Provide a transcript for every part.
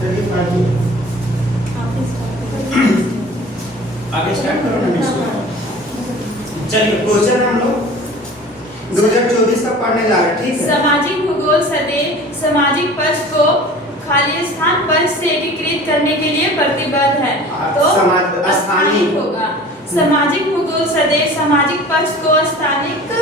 चलिए पढ़िए, आगे स्टार्ट करो ना मिश्रा। चलिए क्वेश्चन हम लोग 2024 का पढ़ने जा रहे हैं, ठीक है। सामाजिक भूगोल सदैव सामाजिक पक्ष को खाली स्थान पक्ष से एकीकृत करने के लिए प्रतिबद्ध है। तो स्थानीय होगा। सामाजिक भूगोल सदैव सामाजिक पक्ष को स्थानिक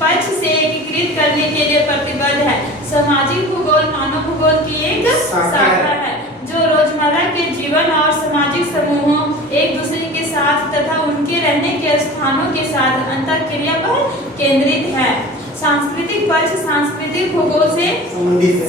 पक्ष से एकीकृत करने के लिए प्रतिबद्ध है। सामाजिक भूगोल मानव भूगोल की एक शाखा है जो रोजमर्रा के जीवन और सामाजिक समूहों एक दूसरे के साथ तथा उनके रहने के स्थानों के साथ अंतःक्रिया पर केंद्रित है। सांस्कृतिक पक्ष सांस्कृतिक भूगोल से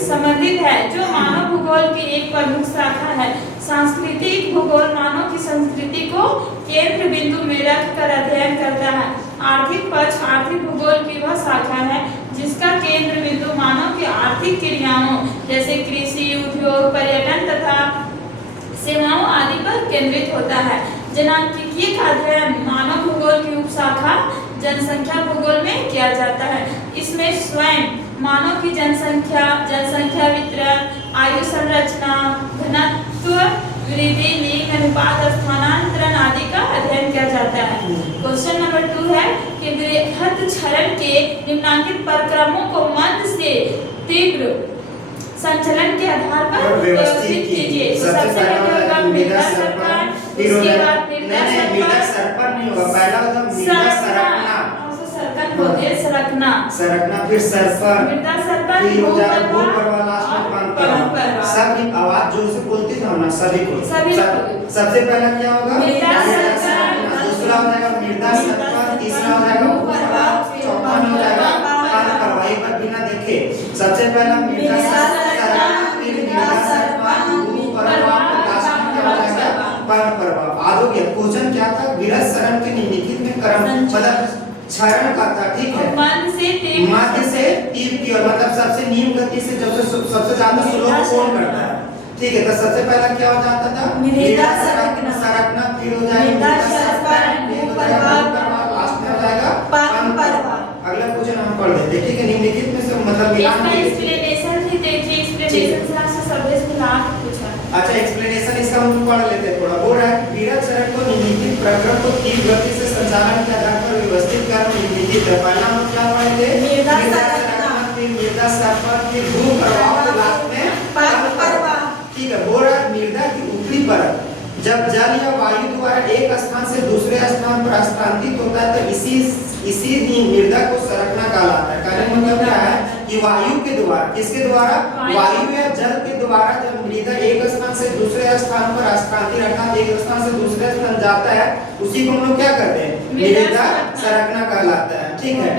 संबंधित है जो मानव भूगोल की एक प्रमुख शाखा है। सांस्कृतिक भूगोल मानव की संस्कृति को केंद्र बिंदु में रखकर अध्ययन करता है। आर्थिक पक्ष आर्थिक भूगोल की वह शाखा है जिसका केंद्र बिंदु मानव की आर्थिक क्रियाओं जैसे कृषि, उद्योग, पर्यटन तथा सेवाओं आदि पर केंद्रित होता है। जनांकीय का अध्ययन मानव भूगोल की उपशाखा जनसंख्या भूगोल में किया जाता है। इसमें स्वयं मानव की जनसंख्या वितरण, आयु संरचना, घनत्व, वृद्धि, लिंग अनुपात, स्थानांतरण आदि का अध्ययन किया जाता है। क्वेश्चन नंबर 2 है कि बृहद क्षरण के निम्नांकित प्रक्रमों को मंद से तीव्र संचलन के आधार पर व्यवस्थित कीजिए। सबसे पहले होगा मृदा सर्पण, इसके बाद मृदा सर्पण नहीं होगा, पहला होगा मृदा सरकना, सरकना, फिर सर्पण, मृदा सर्पण, फिर हो जाएगा भूपर्वा, लास्ट में पंपर्वा। सब आवाज जोर से बोलते थे ना सभी को। सबसे पहला क्या होगा मृदा सर्पण, दूसरा हो जाएगा मृदा सर्पण, तीसरा हो जाएगा भूपर्वा, चौथा हो जाएगा पंपर्वा। एक बार बिना देखे सबसे पहला मृदा सर्पण, फिर मृदा सर्पण, भूपर्वा, लास्ट में क्या हो जाएगा पंपर्वा। आगे गया क्वेश्चन क्या था, विरस शरण के निम्नलिखित में क्रम मतलब क्षरण का था, ठीक है। मध्य से तीव्र की ओर मतलब सबसे नीम गति से सबसे ज्यादा स्लो कौन करता है, ठीक है। तो सबसे पहला क्या हो जाता था मृदा सरकना, फिर हो जाएगा मृदा सर्पण, भूपर्वा, लास्ट में हो जाएगा पंपर्वा। अगला क्वेश्चन हम पढ़ लेते हैं, ठीक है। निम्नलिखित में से मतलब मिलान एक्सप्लेनेशन ही देखिए, एक्सप्लेनेशन से आपसे शब्द मिला के पूछा। अच्छा एक्सप्लेनेशन इसका हम पढ़ लेते हैं थोड़ा। बोल रहा है विरस शरण को निम्नलिखित प्रक्रम को तीव्र गति से संचालन के आधार पर व्यवस्थित कर निम्नलिखित है। पहला हम क्या पढ़ेंगे मृदा सरकना, फिर मृदा सर्पण, फिर भूपर्वा, लास्ट में पंपर्वा, ठीक है। बोल रहा है मृदा की ऊपरी परत जब जल या वायु द्वारा एक स्थान से दूसरे स्थान पर स्थानांतरित होता है तो इसी मृदा को सरकना कहलाता है। कहने का मतलब क्या है कि वायु के द्वारा, किसके द्वारा, वायु या जल के द्वारा जब मृदा एक स्थान से दूसरे स्थान पर स्थानांतरित अर्थात एक स्थान से दूसरे स्थान जाता है उसी को हम लोग क्या कहते हैं मृदा सरकना कहलाता है, ठीक है।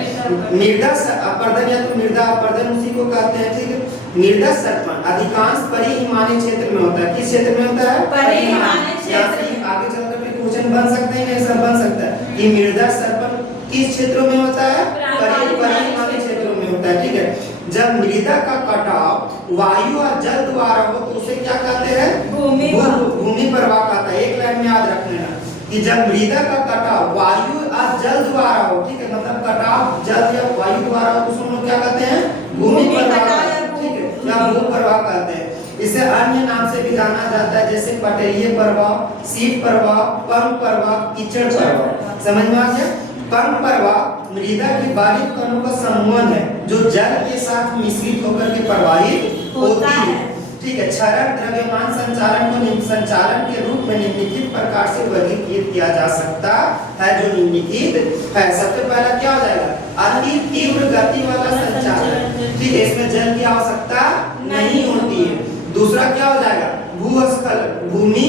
मृदा अपर्दन या तो मृदा अपर्दन उसी को कहते हैं, ठीक है। मृदा सर्पण अधिकांश परिहिमानी क्षेत्र में होता है। किस क्षेत्र में होता है, परिहिमानी क्षेत्र। आगे चलकर फिर क्वेश्चन बन सकते हैं, ऐसा बन सकता है कि मृदा सर्पण किस क्षेत्रों में होता है, परिहिमानी क्षेत्रों में होता है, ठीक है। जब मृदा का कटाव वायु और जल द्वारा हो तो उसे क्या कहते हैं, भूमि प्रवाह कहता है। एक लाइन में याद रख लेना कि जब मृदा का कटाव वायु और जल द्वारा हो, ठीक है, मतलब कटाव जल या वायु द्वारा हो तो उसको क्या कहते हैं, भूमि प्रवाह, ठीक है, या भू प्रवाह कहते हैं। इसे अन्य नाम से भी जाना जाता है जैसे पटेलीय प्रवाह, शीत प्रवाह, पंख प्रवाह, कीचड़ प्रवाह। समझ में आ गया। पंख प्रवाह मृदा के बारीक कणों का समूह है जो जल के साथ मिश्रित होकर के प्रवाहित होती है, ठीक है। क्षरण द्रव्यमान संचालन के रूप में निम्नलिखित प्रकार से वर्गीकृत किया जा सकता है जो निम्नलिखित है। सबसे पहला क्या हो जाएगा, अति तीव्र गति वाला संचालन, ठीक है, इसमें जल की आवश्यकता नहीं होती है। दूसरा क्या हो जाएगा, भूस्खलन, भूमि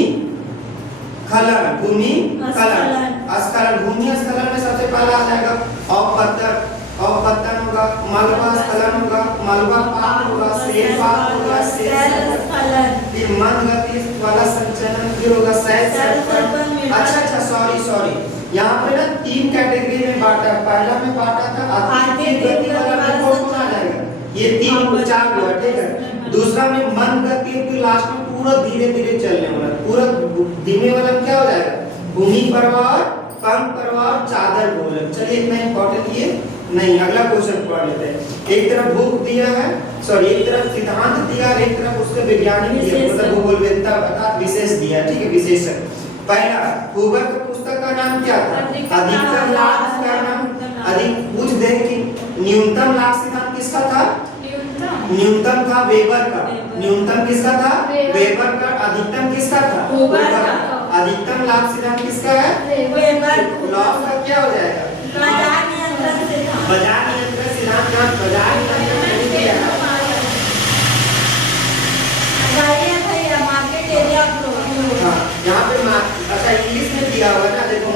स्खलन, भूमि स्खलन में सबसे पहला आ जाएगा अवपतन होगा, मलबा स्खलन होगा, मलबा पात होगा, शेलपात होगा, फिर मंद गति वाला संचलन, फिर होगा शैल सर्पण। अच्छा सॉरी यहाँ पे ना 3 कैटेगरी में बांटा है। पहला में बांटा था अति गति वाला में कौन आ जाएगा, ये 3 4 हुआ, ठीक है। दूसरा में मंद गति, फिर लास्ट में पूरा धीरे धीरे चलने वाला, पूरा धीमे वाला क्या हो जाएगा, भूमि प्रवाह, पंख प्रवाह, चादर गोलन। चलिए इतना इंपॉर्टेंट ये नहीं, अगला क्वेश्चन पढ़ लेते हैं। एक तरफ बुक दिया है, सॉरी एक तरफ सिद्धांत दिया और एक तरफ उसके वैज्ञानिक दिया, मतलब भूगोलवेत्ता अर्थात विशेष दिया, ठीक है, विशेषण। पहला हुबर की पुस्तक का नाम क्या था? अधिकतम लाभ का नाम, अधिक पूछ दे कि न्यूनतम लाभ सिद्धांत किसका था? न्यूनतम था वेबर का। न्यूनतम किसका था? वेबर का। अधिकतम किसका था? हुबर का। अधिकतम लाभ सिद्धांत किसका है? वेबर। लॉस का क्या हो जाएगा? बाजार नियंत्रण सिद्धांत। बाजार नियंत्रण सिद्धांत का बाजार नियंत्रण नहीं दिया है। मार्केट एरिया हाँ, यहाँ पे अच्छा इंग्लिश में दिया हुआ है ना, देखो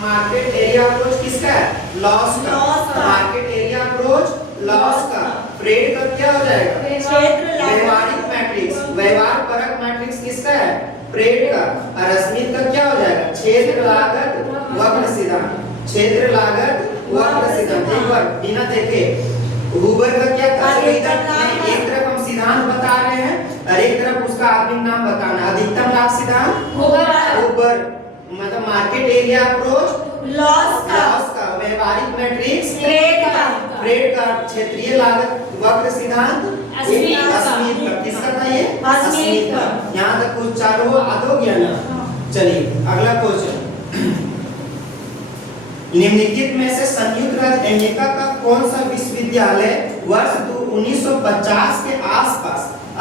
मार्केट एरिया अप्रोच किसका है? लॉस का। मार्केट एरिया अप्रोच लॉस का। फ्रेड का क्या हो जाएगा? व्यवहारिक मैट्रिक्स। व्यवहार परक मैट्रिक्स किसका है? फ्रेड का। और स्मिथ का क्या हो जाएगा? क्षेत्र लागत वक्र सिद्धांत। क्षेत्र लागत वक्र सिद्धांत। एक बार बिना देखे हुबर का क्या था? एक तरफ हम सिद्धांत बता रहे हैं और एक तरफ उसका आत्मिक नाम बताना है। अधिकतम लाभ सिद्धांत हुबर, मतलब मार्केट एरिया अप्रोच लॉस का। व्यवहारिक मैट्रिक्स फ्रेड का। क्षेत्रीय लागत वक्र सिद्धांत स्मिथ का। किसका था ये? स्मिथ का। यहाँ तक कुछ चारों याद हो गया ना? चलिए अगला क्वेश्चन। निम्नलिखित में से संयुक्त राज्य अमेरिका का कौन सा विश्वविद्यालय वर्ष 1950 के आसपास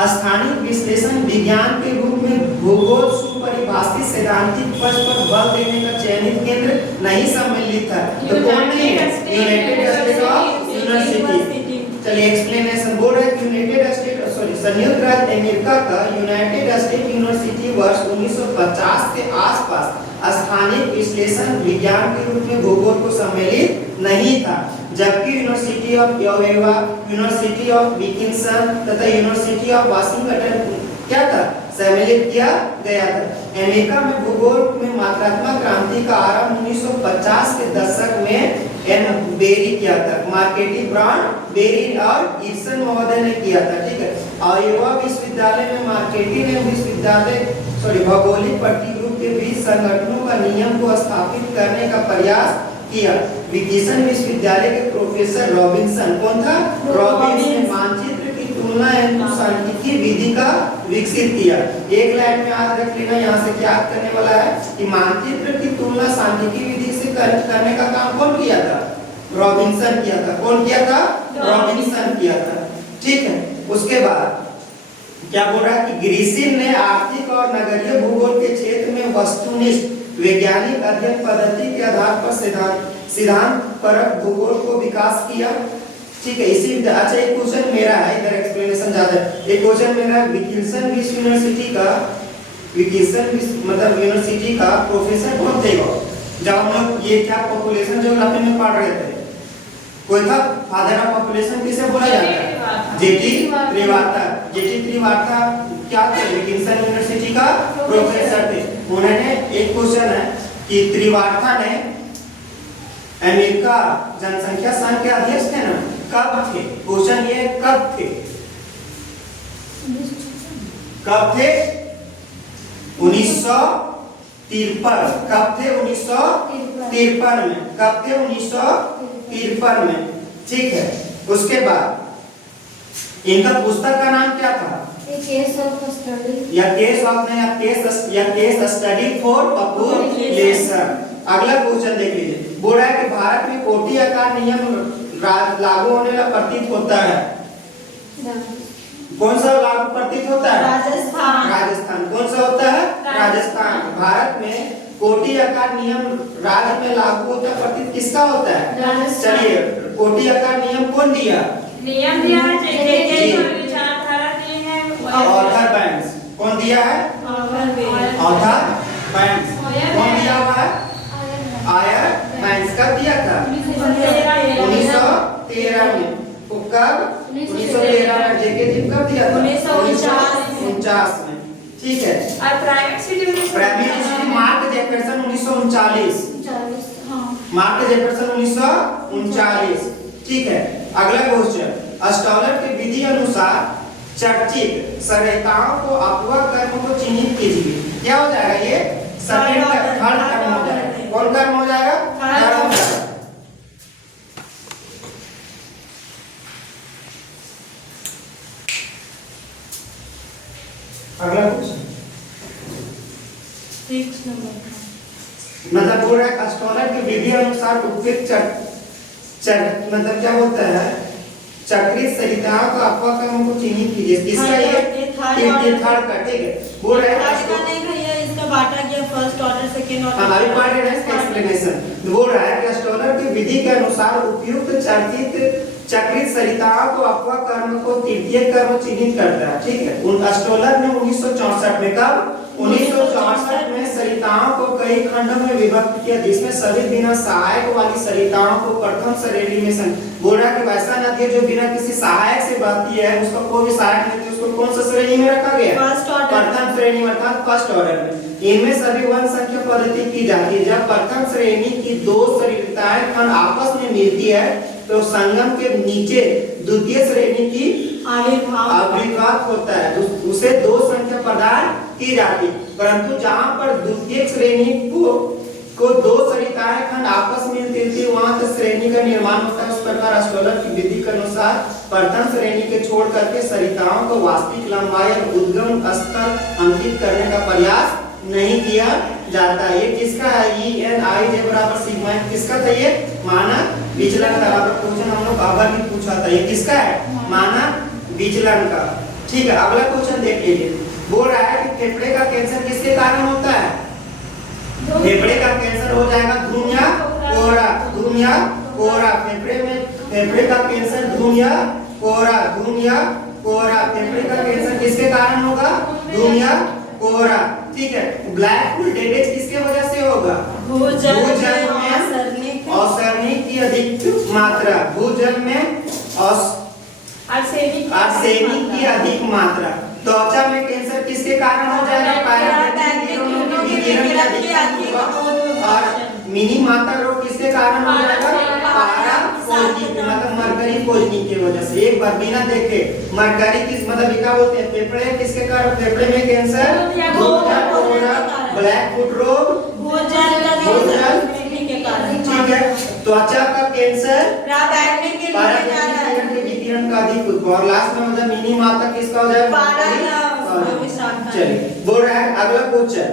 स्थानिक विश्लेषण विज्ञान के रूप में भूगोल सुपरिभाषित सैद्धांतिक पक्ष पर बल देने का चयनित केंद्र नहीं सम्मिलित था? तो कौन नहीं है? United state of university. चलिए एक्सप्लेनेशन बोल रहे हैं। यूनाइटेड स्टेट सॉरी संयुक्त राज्य अमेरिका का यूनाइटेड स्टेट यूनिवर्सिटी वर्ष 1950 के आसपास स्थानिक विश्लेषण विज्ञान के रूप में भूगोल को सम्मिलित नहीं था, जबकि university of Jehovah, university of Wisconsin तथा यूनिवर्सिटी ऑफ वाशिंगटन क्या था? सम्मिलित किया गया था। अमेरिका में भूगोल में मात्रात्मक क्रांति का आरंभ 1950 के दशक में एन बेरी किया था। मार्केटी ब्रांड बेरी और इर्सन महोदय ने किया था, ठीक है। आयोवा विश्वविद्यालय में मार्केटी ने भौगोलिक प्रतिरूप के बीच संगठनों का नियम को स्थापित करने का प्रयास किया। विकिसन विश्वविद्यालय के प्रोफेसर रॉबिन्सन, कौन था? रॉबिन्सन ने मानचित्र की तुलना एवं सांख्यिकीय विधि का विकसित किया। एक लाइन में याद रख लेना, यहाँ से क्या करने वाला है कि मानचित्र की तुलना सांख्यिकीय विधि से करने का काम कौन किया था? रॉबिन्सन किया था। कौन किया था? रॉबिन्सन किया था, ठीक है। उसके बाद क्या बोल रहा है कि ग्रिसिन ने आर्थिक और नगरीय भूगोल के क्षेत्र में वस्तुनिष्ठ वैज्ञानिक अध्ययन पद्धति के आधार पर सिद्धांत परक भूगोल को विकास किया, ठीक है। इसी अच्छा एक क्वेश्चन मेरा है, इधर एक्सप्लेनेशन ज्यादा है। एक क्वेश्चन मेरा विल्सन विश्व यूनिवर्सिटी का मतलब यूनिवर्सिटी का प्रोफेसर कौन थे? जब हम लोग ये क्या पॉपुलेशन ज्योग्राफी में पढ़ रहे थे, कोई था फादर ऑफ पॉपुलेशन किसे बोला जाता है? जेटी त्रिवार्ता। जेटी त्रिवार्ता क्या थे? विल्सन यूनिवर्सिटी का प्रोफेसर थे। उन्होंने एक क्वेश्चन है कि त्रिवार्ता ने अमेरिका जनसंख्या संघ के अध्यक्ष थे ना, कब थे? क्वेश्चन ये कब थे? कब थे? 1953। कब थे? 1953 में। कब थे? 1953 में, ठीक है। उसके बाद इनका पुस्तक का नाम क्या था? केस ऑफ स्टडी या केस स्टडी फॉर पॉपुलेशन। अगला क्वेश्चन देख लीजिए। बोल रहा है कि भारत में कोटि आकार नियम लागू होने वाला प्रतीत होता है। कौन सा लागू प्रतीत होता है? राजस्थान। कौन सा होता है? राजस्थान। भारत में कोटि आकार नियम राज्य में लागू होता प्रतीत किसका होता है? चलिए कोटि आकार नियम कौन दिया? नियम दिया है जेके और विचारधारा दी है ऑथर बैंक्स। कौन दिया है? Author banks. कौन दिया हुआ है? आयर बैंक्स। कब दिया था? 1913 में। कब? 1913 में। जेके जी कब दिया था? 1949 में, ठीक है। और private city mark Jefferson 1939। Mark Jefferson 1939, ठीक है। अगला क्वेश्चन। स्टॉलर की विधि अनुसार चर्चित संरचनाओं को अपवर्ग कर्म को चिन्हित कीजिए। क्या हो जाएगा ये? सेकंड थर्ड कर्म हो जाएगा। कौन कर्म हो जाएगा? थर्ड हो जाएगा। अगला क्वेश्चन 6 नंबर मतलब बोल रहा है अस्टोलर की विधि अनुसार उपयुक्त मतलब क्या होता है चक्रित सरिताओं का अपवाक्रम को चिन्हित कीजिए। किसका ये थर्ड का ठीक है। बोल रहा है इसका बांटा गया फर्स्ट ऑर्डर सेकंड ऑर्डर। हमारे पार्ट है इसका एक्सप्लेनेशन। बोल रहा है कि अस्टोलर की विधि के अनुसार उपयुक्त चक्रित सरिताओं को अपवाह कर्म को तृतीय कर्म चिन्हित करता है ठीक है। उन अस्टोलर ने 1964 में कब 1964 में सरिताओं को कई खंडों में विभक्त किया जिसमें सभी बिना सहायक वाली सरिताओं को प्रथम श्रेणी में बोल रहा है कि वैसा नदी जो बिना किसी सहायक से बहती है उसका कोई भी सहायक नहीं उसको कौन सा श्रेणी में रखा गया प्रथम श्रेणी में अर्थात फर्स्ट ऑर्डर में। इनमें सभी वन संख्या पद्धति की जाती है। जब प्रथम श्रेणी की दो सरिताएं खंड आपस में मिलती है तो संगम के नीचे द्वितीय श्रेणी की आविर्भाव होता है उसे दो संख्या प्रदान की जाती परंतु जहां पर द्वितीय श्रेणी को दो सरिताएं खंड आपस में मिलती थी वहां तक श्रेणी का निर्माण होता है। उस प्रकार अस्टोलर की विधि के अनुसार प्रथम श्रेणी के छोड़ करके सरिताओं को वास्तविक लंबाई और उद्गम स्थल अंकित करने का प्रयास नहीं किया जाता। ये किसका है ENIJ बराबर सिग्मा किसका था ये मानक विचलन का क्वेश्चन हम लोग अगर भी पूछा था। ये किसका है मानक विचलन का ठीक है। अगला क्वेश्चन देख लीजिए। बोल रहा है कि फेफड़े का कैंसर किसके कारण होता है फेफड़े का कैंसर हो जाएगा धूम या कोहरा फेफड़े का कैंसर धूम या कोहरा फेफड़े का कैंसर किसके कारण होगा धूम या कोहरा ठीक है। ब्लैक फुल डेडेज किसके वजह से होगा भूजल में आर्सेनिक की अधिक मात्रा भूजल में आर्सेनिक की अधिक मात्रा। त्वचा में कैंसर किसके कारण हो जाएगा और मिनी माता रोग किसके कारण हो जाएगा मतलब मरकरी पोइजनिंग की वजह से। एक बार बिना देखे मरकरी किस मतलब क्या बोलते हैं फेफड़े किसके कारण फेफड़े में कैंसर ब्लैक फुट रोग ठीक है। त्वचा का कैंसर विकिरण का अधिक और लास्ट में मतलब मिनी माता किसका हो जाएगा चलिए। बोल रहा है अगला क्वेश्चन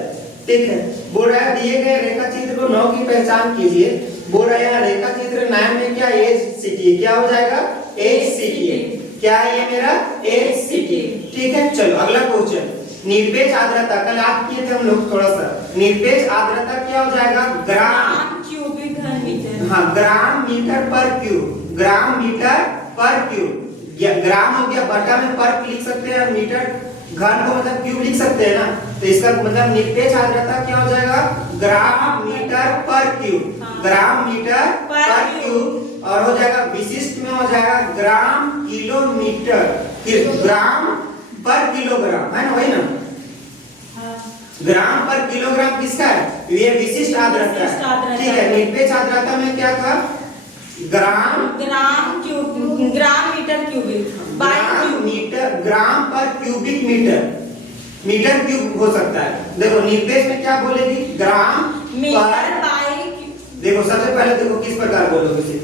ठीक है। बोल रहा है दिए गए रेखा चित्र को 9 की पहचान कीजिए। बोल रहा है यहाँ रेखा चित्र 9 में क्या एज सिटी क्या हो जाएगा एज सिटी क्या है ये मेरा एज सिटी ठीक है। चलो अगला क्वेश्चन निरपेक्ष आर्द्रता कल आप किए थे हम लोग थोड़ा सा निरपेक्ष आर्द्रता क्या हो जाएगा ग्राम क्यूबिक घन मीटर ग्राम मीटर पर क्यूब ग्राम हो गया बटा में पर लिख सकते हैं मीटर घन को मतलब क्यूब लिख सकते हैं ना तो इसका मतलब निरपेक्ष आर्द्रता क्या हो जाएगा ग्राम मीटर पर क्यूब और हो जाएगा विशिष्ट में हो जाएगा ग्राम किलोमीटर फिर ग्राम पर किलोग्राम है ना वही ना ग्राम पर किलोग्राम किसका है ये विशिष्ट आर्द्रता है ठीक है। निरपेक्ष आर्द्रता में क्या था ग्राम मीटर क्यूबिक ग्राम पर क्यूबिक मीटर क्यूब हो सकता है। देखो निरपेक्ष में क्या बोलेगी ग्राम पर देखो सबसे पहले देखो किस प्रकार बोलोगे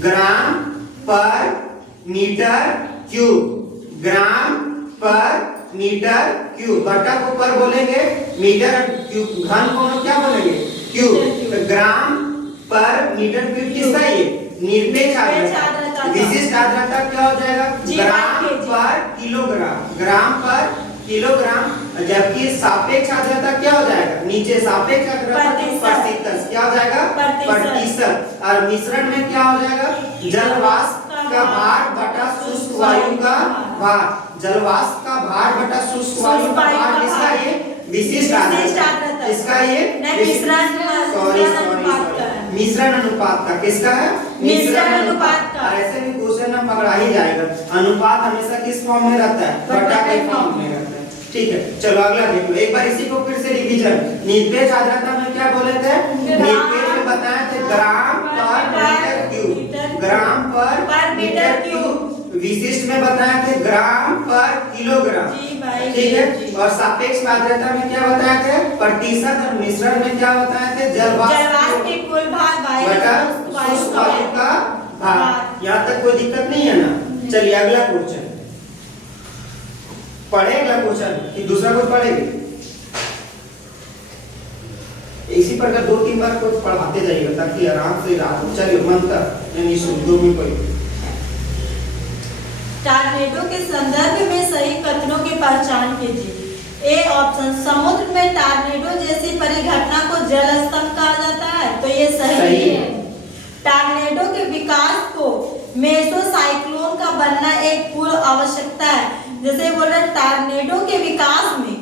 ग्राम पर मीटर क्यूब बटा को पर बोलेंगे मीटर क्यूब घन को क्या बोलेंगे क्यूब तो ग्राम पर मीटर क्यूब किसका ये निरपेक्ष आर्द्रता विशिष्ट आर्द्रता क्या हो जाएगा ग्राम पर किलोग्राम जबकि सापेक्ष आर्द्रता क्या हो जाएगा नीचे सापेक्ष आर्द्रता प्रतिशत क्या हो जाएगा प्रतिशत और मिश्रण में क्या हो जाएगा जल वाष्प का भार बटा शुष्क वायु का भार जलवाष्प का भार बटा शुष्क वायु का भार किसका ये विशिष्ट आर्द्रता इसका ये मिश्रण अनुपात का किसका है मिश्रण अनुपात का। ऐसे भी क्वेश्चन में पकड़ा ही जाएगा अनुपात हमेशा किस फॉर्म में रहता है बटा के फॉर्म में रहता है ठीक है। चलो अगला देखो एक बार इसी को फिर से रिवीजन निरपेक्ष आर्द्रता में क्या बोले थे निरपेक्ष में बताए थे ग्राम पर मीटर क्यूब विशिष्ट में बताए थे ग्राम पर किलोग्राम ठीक है। और सापेक्ष आर्द्रता में क्या बताए थे प्रतिशत और मिश्रण में क्या बताए थे जलवाष्प के कुल भार बटा शुष्क वायु का भार। यहाँ तक कोई दिक्कत नहीं है ना। चलिए अगला क्वेश्चन पढ़ेगा क्वेश्चन कि दूसरा कुछ पढ़ेगी? इसी प्रकार 2-3 बार कुछ पढ़ाते जाइएगा ताकि आराम से रात को चलिए मन तक यानी शब्दों में कोई टॉर्नेडो के संदर्भ में सही कथनों की पहचान कीजिए। ए ऑप्शन, समुद्र में टॉर्नेडो जैसी परिघटना को जलस्तंभ कहा जाता है, तो ये सही है। टॉर्नेडो के विकास को मेसोसाइक्लोन का बनना एक पूर्व आवश्यकता है। जैसे बोल रहे टॉर्नेडो के विकास में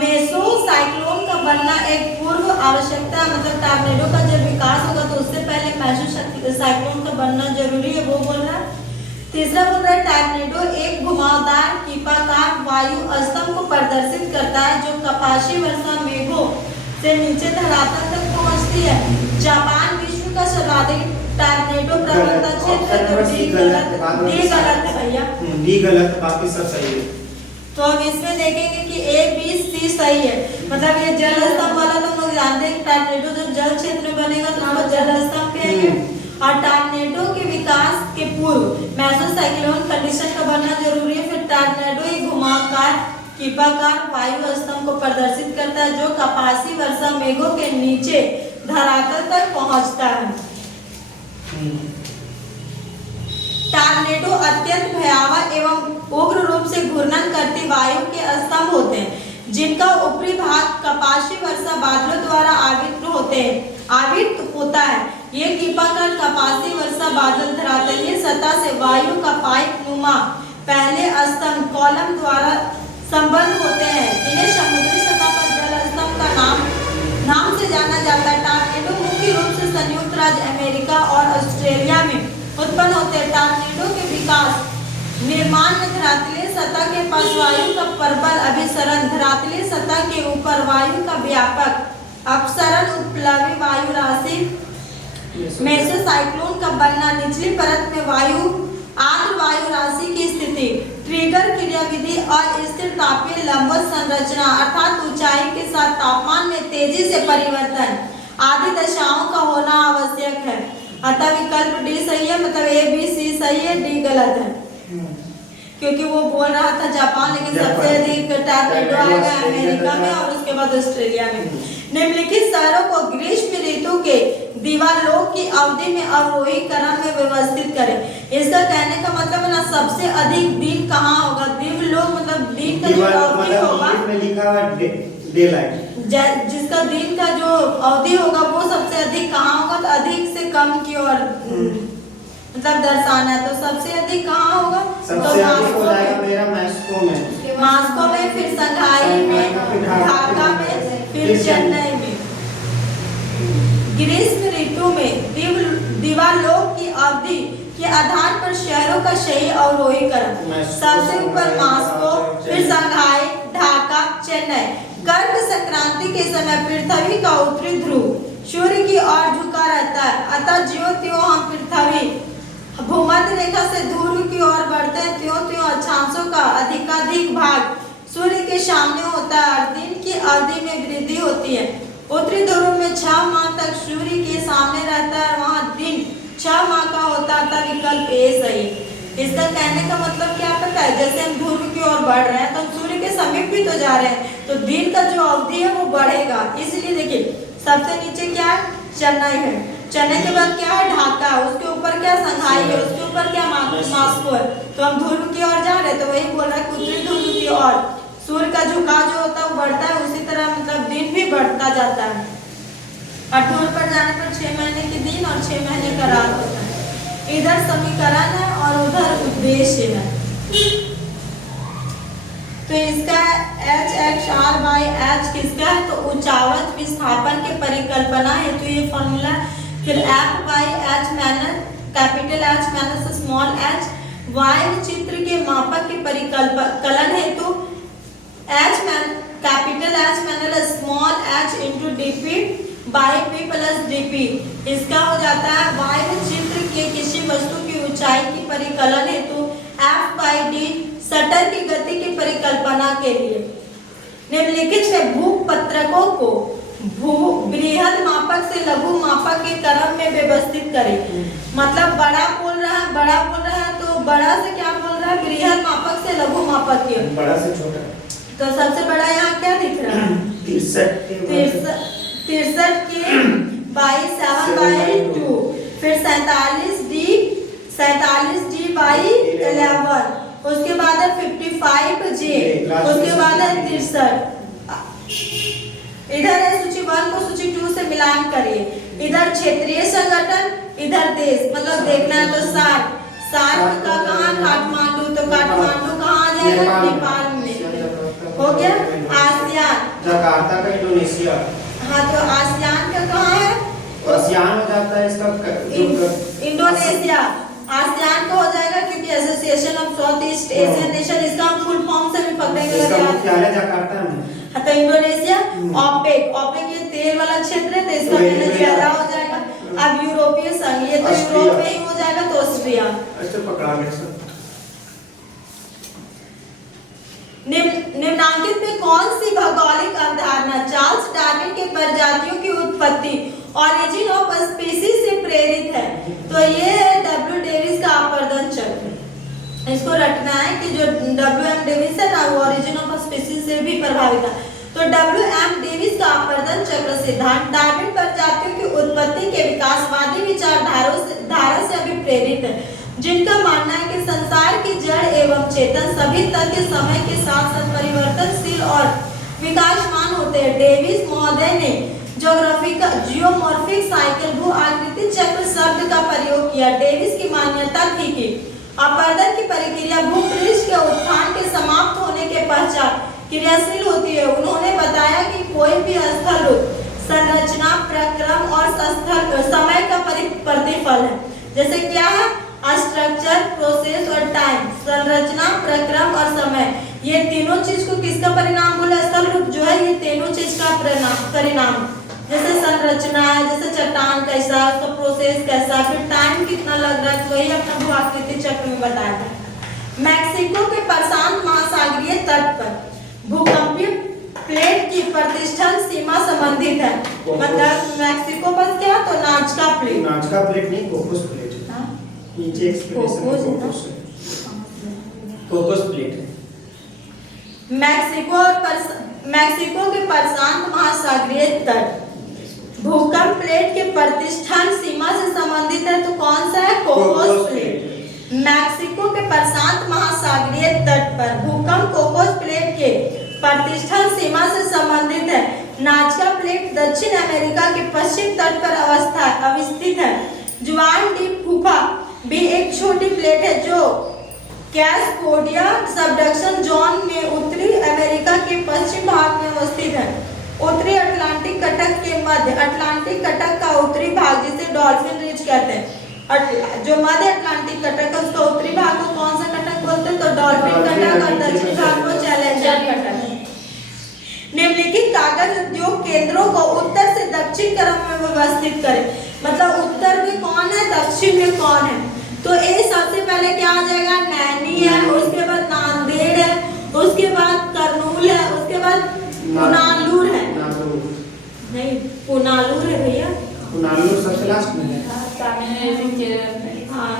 मेसोसाइक्लोन का बनना एक पूर्व आवश्यकता है, मतलब टॉर्नेडो का जब विकास होगा तो उससे पहले मेसोसाइक्लोन का बनना जरूरी है, वो बोल रहा है। तीसरा बोल रहा है टॉर्नेडो एक घुमावदार कीपाकार वायु स्तंभ को प्रदर्शित करता है जो कपाशी वर्षा मेघों से नीचे धरातल तक पहुंचती है। जापान विश्व का सर्वाधिक टॉर्नेडो प्रवणता क्षेत्र है, तो डी गलत है भैया। डी गलत, बाकी सब सही है। तो हम इसमें देखेंगे कि ए बी सी सही है, मतलब ये जल स्तंभ वाला तो हम लोग जानते हैं टॉर्नेडो जब जल क्षेत्र में बनेगा तो उसको जल स्तंभ कहेंगे। और टॉर्नेडो के विकास के पूर्व मेसोसाइक्लोन कंडीशन का बनना जरूरी है। फिर टॉर्नेडो एक घुमावदार कीपाकार वायु स्तंभ को प्रदर्शित करता है जो कपासी वर्षा मेघों के नीचे धरातल तक पहुंचता है। टॉर्नेडो अत्यंत भयावह एवं उग्र रूप से घूर्णन करती वायु के स्तंभ होते हैं जिनका ऊपरी भाग कपाशी वर्षा बादलों द्वारा आवृत होता है। ये कीपाकार कपासी वर्षा बादल धरातलीय सतह से वायु का पाइप नुमा पहले स्तंभ कॉलम द्वारा संबद्ध होते हैं। इन्हें समुद्री सतह पर जल स्तंभ का नाम से जाना जाता है। टॉर्नेडो मुख्य रूप से संयुक्त राज्य अमेरिका और ऑस्ट्रेलिया में उत्पन्न होते हैं। टॉर्नेडो के विकास निर्माण में धरातलीय सतह के पास वायु का प्रबल अभिसरण, धरातलीय सतह के ऊपर वायु का व्यापक अपसरण, उपप्लवी वायु राशि मेसोसाइक्लोन का बनना, निचली परत में आर्द्र वायु राशि की स्थिति, ट्रिगर क्रियाविधि और स्थिर तापीय लंबवत संरचना अर्थात ऊंचाई के साथ तापमान में तेजी से परिवर्तन आदि दशाओं का होना आवश्यक है। अतः विकल्प डी सही है, मतलब ए बी सी सही है, डी गलत है। क्योंकि वो बोल रहा था जापान, लेकिन सबसे अधिक टॉर्नेडो आएगा अमेरिका में और उसके बाद ऑस्ट्रेलिया में। निम्नलिखित शहरों को ग्रीष्म ऋतु के दिवालोक की अवधि में अवरोही क्रम में व्यवस्थित करें। इसका कहने का मतलब है ना, सबसे अधिक दिन कहाँ होगा? दिवलोक मतलब दिन का जो अवधि होगा, में लिखा हुआ डे लाइट, जिसका दिन का जो अवधि होगा वो सबसे अधिक कहाँ होगा? तो अधिक से कम की ओर मतलब दर्शाना है। तो सबसे अधिक कहाँ होगा? सबसे अधिक हो जाएगा मेरा मास्को में, फिर शंघाई में, ढाका में, फिर चेन्नई में। ग्रीष्म ऋतु में दिवालोक की अवधि के आधार पर शहरों का सही अवरोही क्रम, सबसे ऊपर मास्को, फिर शंघाई, ढाका, चेन्नई। कर्क संक्रांति के समय पृथ्वी का उत्तरी ध्रुव सूर्य की ओर झुका रहता है, अतः ज्यों त्यों हम पृथ्वी भूमध्य रेखा से ध्रुव की ओर बढ़ते हैं त्यों त्यों अक्षांशों का अधिकाधिक भाग सूर्य के सामने होता है और दिन की अवधि में वृद्धि होती है। उत्तरी ध्रुव में 6 माह तक सूर्य के सामने रहता है, वहाँ दिन 6 माह का होता था। विकल्प ए सही। इसका कहने का मतलब क्या पता है? जैसे हम ध्रुव की ओर बढ़ रहे हैं तो हम सूर्य के समीप भी तो जा रहे हैं, तो दिन का जो अवधि है वो बढ़ेगा। इसलिए देखिए सबसे नीचे क्या है? चेन्नई है, चेन्नई के बाद क्या है? ढाका, उसके ऊपर क्या? शंघाई है, उसके ऊपर क्या? मास्को है। तो हम ध्रुव की ओर जा रहे हैं, तो वही बोल रहा है उत्तरी ध्रुव की ओर सूर्य का झुकाव जो होता है वो बढ़ता है, उसी तरह मतलब दिन भी बढ़ता जाता है। और ध्रुव पर जाने पर 6 महीने के दिन और 6 महीने का रात होता है। इधर समीकरण है और उधर उद्देश्य है। तो इसका H(x(r)(h) किसका है? तो उच्चावच विस्थापन के परिकल्पना हेतु ये फॉर्मूला। फिर F/h minus capital H minus small h वायु चित्र के मापक के परिकलन हेतु H capital H minus small h into dp by p plus dp। इसका हो जाता है वायु चित्र के किसी वस्तु की ऊंचाई की परिकलन हेतु F/d शटर की गति की परिकल्पना के लिए निम्नलिखित से भूपत्रकों को बृहद मापक से लघु मापक के क्रम में व्यवस्थित करें। मतलब बड़ा बोल रहा है तो बड़ा से क्या बोल रहा है बृहद मापक से लघु मापकीय। बड़ा से छोटा। तो सबसे बड़ा यहाँ क्या दिख रहा है? 63 के बाई 7/2, फिर 47D बाई 11, उसके बाद है 55J, उसके बाद है 63। इधर है सूची 1 को सूची 2 से मिलान करिए। इधर क्षेत्रीय संगठन, इधर देश, मतलब देखना है तो सार्क का कहाँ? काठमांडू। तो काठमांडू कहाँ आ जाएगा? नेपाल में। हो गया। आसियान, जकार्ता का इंडोनेशिया। हाँ, तो आसियान का कहाँ है? आसियान हो जाता है इसका इंडोनेशिया। आसियान का हो जाएगा क्योंकि association of south east Asian nation, इसका हम फुल फॉर्म से भी पकड़ेंगे। इसका मुख्यालय जकार्ता में। हाँ, तो इंडोनेशिया। ओपेक ये तेल वाला क्षेत्र है, तो इसका वेनेजुएला हो जाएगा। अब यूरोपीय संघ, ये तो यूरोप में ही हो जाएगा, तो ऑस्ट्रिया। अच्छा पकड़ा गया सर। निम्नांकित में कौन सी भौगोलिक अवधारणा चार्ल्स डार्विन के प्रजातियों की उत्पत्ति ऑरिजिन ऑफ स्पीसीज से प्रेरित है? तो ये है डब्ल्यू डेविस का आवर्धन चक्र। इसको रटना है कि जो डब्ल्यू.एम. डेविस है ना, वो ऑरिजिन ऑफ स्पीसीज से भी प्रभावित है। तो डब्ल्यू.एम. डेविस का आवर्धन चक्र सिद्धांत डार्विन प्रजातियों की उत्पत्ति के विकासवादी विचारधारा से अभिप्रेरित है, जिनका मानना है कि संसार की जड़ एवं चेतन सभी तथ्य समय के साथ साथ परिवर्तनशील और विकासमान होते हैं। डेविस महोदय ने जियोमॉर्फिक साइकिल भू आकृति चक्र शब्द का प्रयोग किया। डेविस की मान्यता थी कि अपवर्तन की प्रक्रिया भूपृष्ठ के उत्थान के समाप्त होने के पश्चात क्रियाशील होती है। उन्होंने बताया कि कोई भी स्थल रूप संरचना प्रक्रम और समय का प्रतिफल है। जैसे क्या है? स्ट्रक्चर, प्रोसेस और टाइम। संरचना, प्रक्रम और समय, ये तीनों चीज को किसका परिणाम बोला? स्थल रूप जो है ये तीनों चीज का परिणाम। जैसे संरचना है, जैसे चट्टान कैसा, उसका प्रोसेस कैसा, फिर टाइम कितना लग रहा है, वही अपना भू-आकृति चक्र में बताया था। मैक्सिको के प्रशांत महासागरीय तट पर भूकंपीय प्लेट की प्रतिष्ठन सीमा संबंधित है। मतलब मैक्सिको पर क्या? तो नाजका प्लेट नहीं, कोकोस प्लेट। नीचे एक्सप्रेशन कोकोस प्लेट है। मैक्सिको के प्रशांत महासागरीय तट भूकंप प्लेट के प्रतिष्ठान सीमा से संबंधित है। तो कौन सा है? Cocos plate. मैक्सिको के प्रशांत महासागरीय तट पर भूकंप कोकोस प्लेट के प्रतिष्ठान सीमा से संबंधित है। नाजका प्लेट दक्षिण अमेरिका के पश्चिम तट पर अवस्थित है। जुआन डी फूफा भी एक छोटी प्लेट है जो कैस्कोडिया सबडक्शन जोन में उत्तरी अमेरिका के पश्चिम भाग में अवस्थित है। उत्तरी अटलांटिक कटक के मध्य अटलांटिक कटक का उत्तरी भाग, जिसे डॉल्फिन रिज कहते हैं, जो मध्य अटलांटिक कटक है उसका उत्तरी भाग को कौन सा कटक बोलते हैं? तो डॉल्फिन कटक। और दक्षिणी भाग को चैलेंजर कटक। निम्नलिखित कागज उद्योग केंद्रों को उत्तर से दक्षिण क्रम में व्यवस्थित करें। मतलब उत्तर में कौन है, दक्षिण में कौन है? तो ए सबसे पहले क्या आ जाएगा? नैनी है, उसके बाद नांदेड़ है, उसके बाद करनूल है, उसके बाद पुनालूर है। नहीं, पुनालूर है भैया। पुनालूर सबसे लास्ट में है। हाँ,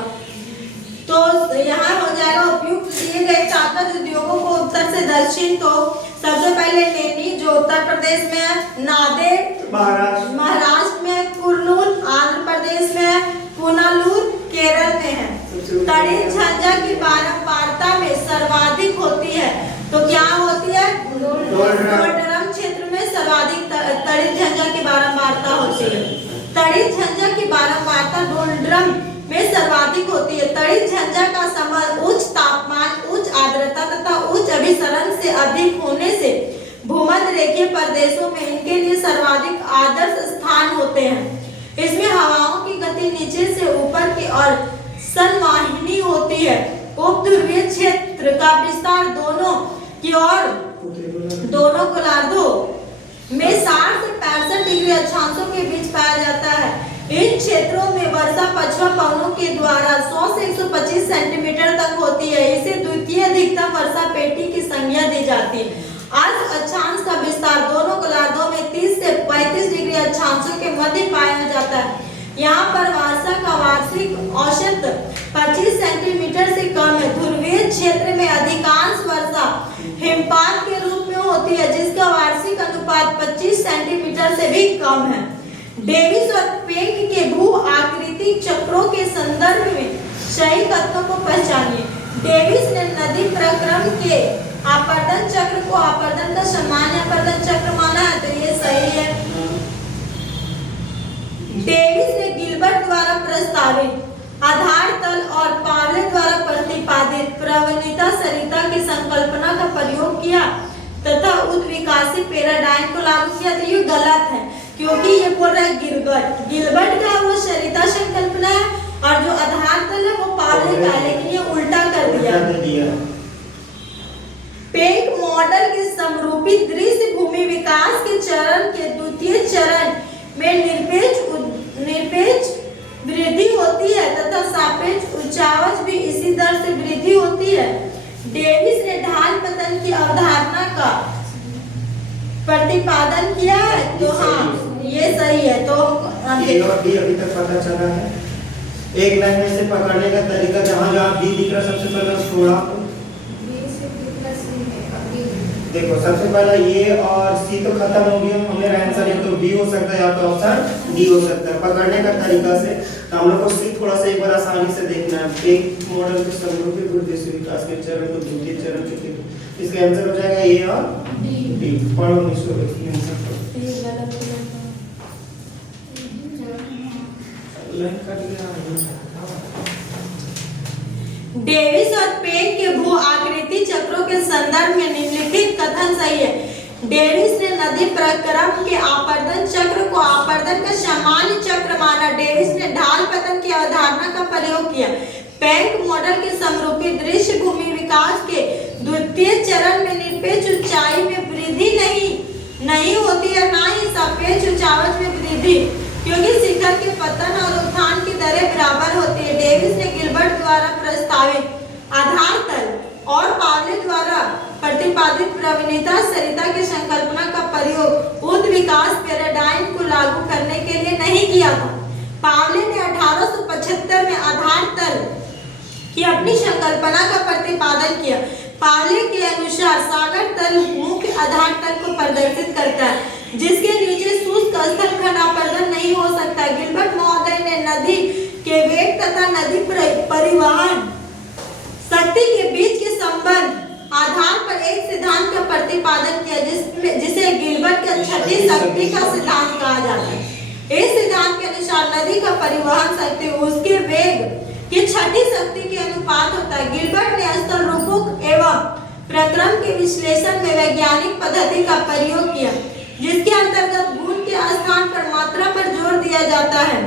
तो यहाँ हो जाएगा उपयुक्त दिए गए कागज उद्योगों को उत्तर से दक्षिण। तो सबसे पहले नैनी जो उत्तर प्रदेश में है, नांदेड़ महाराष्ट्र में, कुर्नूल आंध्र प्रदेश में है, पुनालूर केरल में है। तड़ित झंझा की बारंबारता में सर्वाधिक होती है। तो क्या होती है? डोलड्रम क्षेत्र में सर्वाधिक तड़ित झंझा की बारंबारता होती है। तड़ित झंझा की बारंबारता डोलड्रम में सर्वाधिक होती है। तड़ित झंझा का संबंध उच्च तापमान, उच्च आर्द्रता तथा उच्च अभिसरण से अधिक होने से भूमध्य रेखीय प्रदेशों में इनके लिए सर्वाधिक आदर्श स्थान होते हैं। इसमें हवाओं की गति नीचे से ऊपर की ओर संवाहिनी होती है। उपध्रुवीय क्षेत्र का विस्तार दोनों की ओर दोनों गोलार्धों में 60 से 65 डिग्री अक्षांशों के बीच पाया जाता है। इन क्षेत्रों में वर्षा पछुआ पवनों के द्वारा 100 से 125 सेंटीमीटर तक होती है। इसे द्वितीय अधिकतम वर्षा पेटी की संज्ञा दी जाती है। अर्ध अक्षांश का विस्तार दोनों गोलार्धों में 30 से 35 डिग्री अक्षांशों के मध्य पाया जाता है। यहाँ पर वर्षा का वार्षिक औसत 25 सेंटीमीटर से कम है। ध्रुवीय क्षेत्र 25 सेंटीमीटर से भी कम है। डेविस और पेंक के भू आकृतिक चक्रों के संदर्भ में सही कथनों को पहचानिए। डेविस ने नदी प्रक्रम के आपर्दन चक्र को आपर्दन का सामान्य आपर्दन चक्र माना है, तो ये सही है। डेविस ने गिलबर्ट द्वारा प्रस्तावित आधार तल और पावले द्वारा प्रतिपादित प्रवणिता सरिता की संकल्पना का प्रयोग किया तथा उत्विकासी पैराडाइम को लागू किया। तो ये गलत है, क्योंकि ये बोल रहा है गिलबर्ट का वो सरिता संकल्पना है और जो आधार तल है वो पावले का है, लेकिन ये उल्टा कर दिया। पेंक मॉडल के समरूपी दृश्य भूमि विकास के चरण के द्वितीय चरण में निरपेक्ष वृद्धि होती है तथा सापेक्ष उच्चावच भी इसी दर से वृद्धि होती है। डेविस ने ढाल पतन की अवधारणा का प्रतिपादन किया है, तो हाँ ये सही है। तो ए और बी अभी तक पता चला है। एक लाइन में से पकड़ने का तरीका, जहाँ जहाँ बी दिख रहा सबसे पहले छोड़ा, देखो सबसे पहला ये और सी तो खत्म हो गया, हमें आंसर या तो बी हो सकता है या तो ऑप्शन डी हो सकता है। पकड़ने का तरीका से तो हम लोग को सी थोड़ा सा एक बार आसानी से देखना है। एक मॉडल के समरूपी वृद्धि विकास के चरण को द्वितीय चरण के, इसका आंसर हो जाएगा ए और डी। पढ़ो निश्चय डेविस और पेंक के भू आकृति चक्रों के संदर्भ में निम्नलिखित कथन सही है। डेविस ने नदी प्रक्रम के आपर्दन चक्र को आपर्दन का सामान्य चक्र माना। डेविस ने ढाल पतन की अवधारणा का प्रयोग किया। पेंक मॉडल के समरूपी दृश्य भूमि विकास के द्वितीय चरण में निरपेक्ष ऊंचाई में वृद्धि नहीं होती है, ना ही सापेक्ष ऊंचावच में वृद्धि, क्योंकि शिखर के पतन और उत्थान की दरें बराबर होती है। डेविस ने गिलबर्ट द्वारा प्रस्तावित आधार तल और पावले द्वारा प्रतिपादित प्रवणिता सरिता की संकल्पना का प्रयोग उत्विकास पैराडाइम को लागू करने के लिए नहीं किया था। पावले ने 1875 में आधार तल की अपनी संकल्पना का प्रतिपादन किया। पावले के अनुसार सागर तल मुख्य आधार तल को प्रदर्शित करता है, जिसके नीचे शुष्क स्थल खंड आपर्दन नहीं हो सकता। गिलबर्ट महोदय ने नदी के वेग तथा नदी परिवहन शक्ति के बीच के संबंध आधार पर एक सिद्धांत का प्रतिपादन किया, जिसे गिलबर्ट का छठी शक्ति का सिद्धांत कहा जाता है। इस सिद्धांत के अनुसार नदी का परिवहन शक्ति उसके वेग की छठी शक्ति के अनुपात होता है। गिलबर्ट ने स्थल रूपों एवं प्रक्रम के विश्लेषण में वैज्ञानिक पद्धति का प्रयोग किया, जिसके अंतर्गत गुण के स्थान पर मात्रा पर जोर दिया जाता है।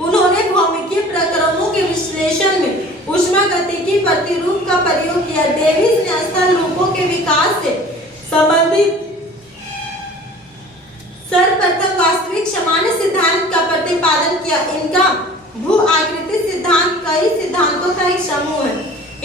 उन्होंने भौमिकीय प्रक्रमों के विश्लेषण में ऊष्मागतिकी प्रतिरूप का प्रयोग किया। डेविस ने स्थल रूपों के विकास से संबंधित सर्वप्रथम वास्तविक सामान्य सिद्धांत का प्रतिपादन किया। इनका भू आकृति सिद्धांत कई सिद्धांतों का एक समूह है।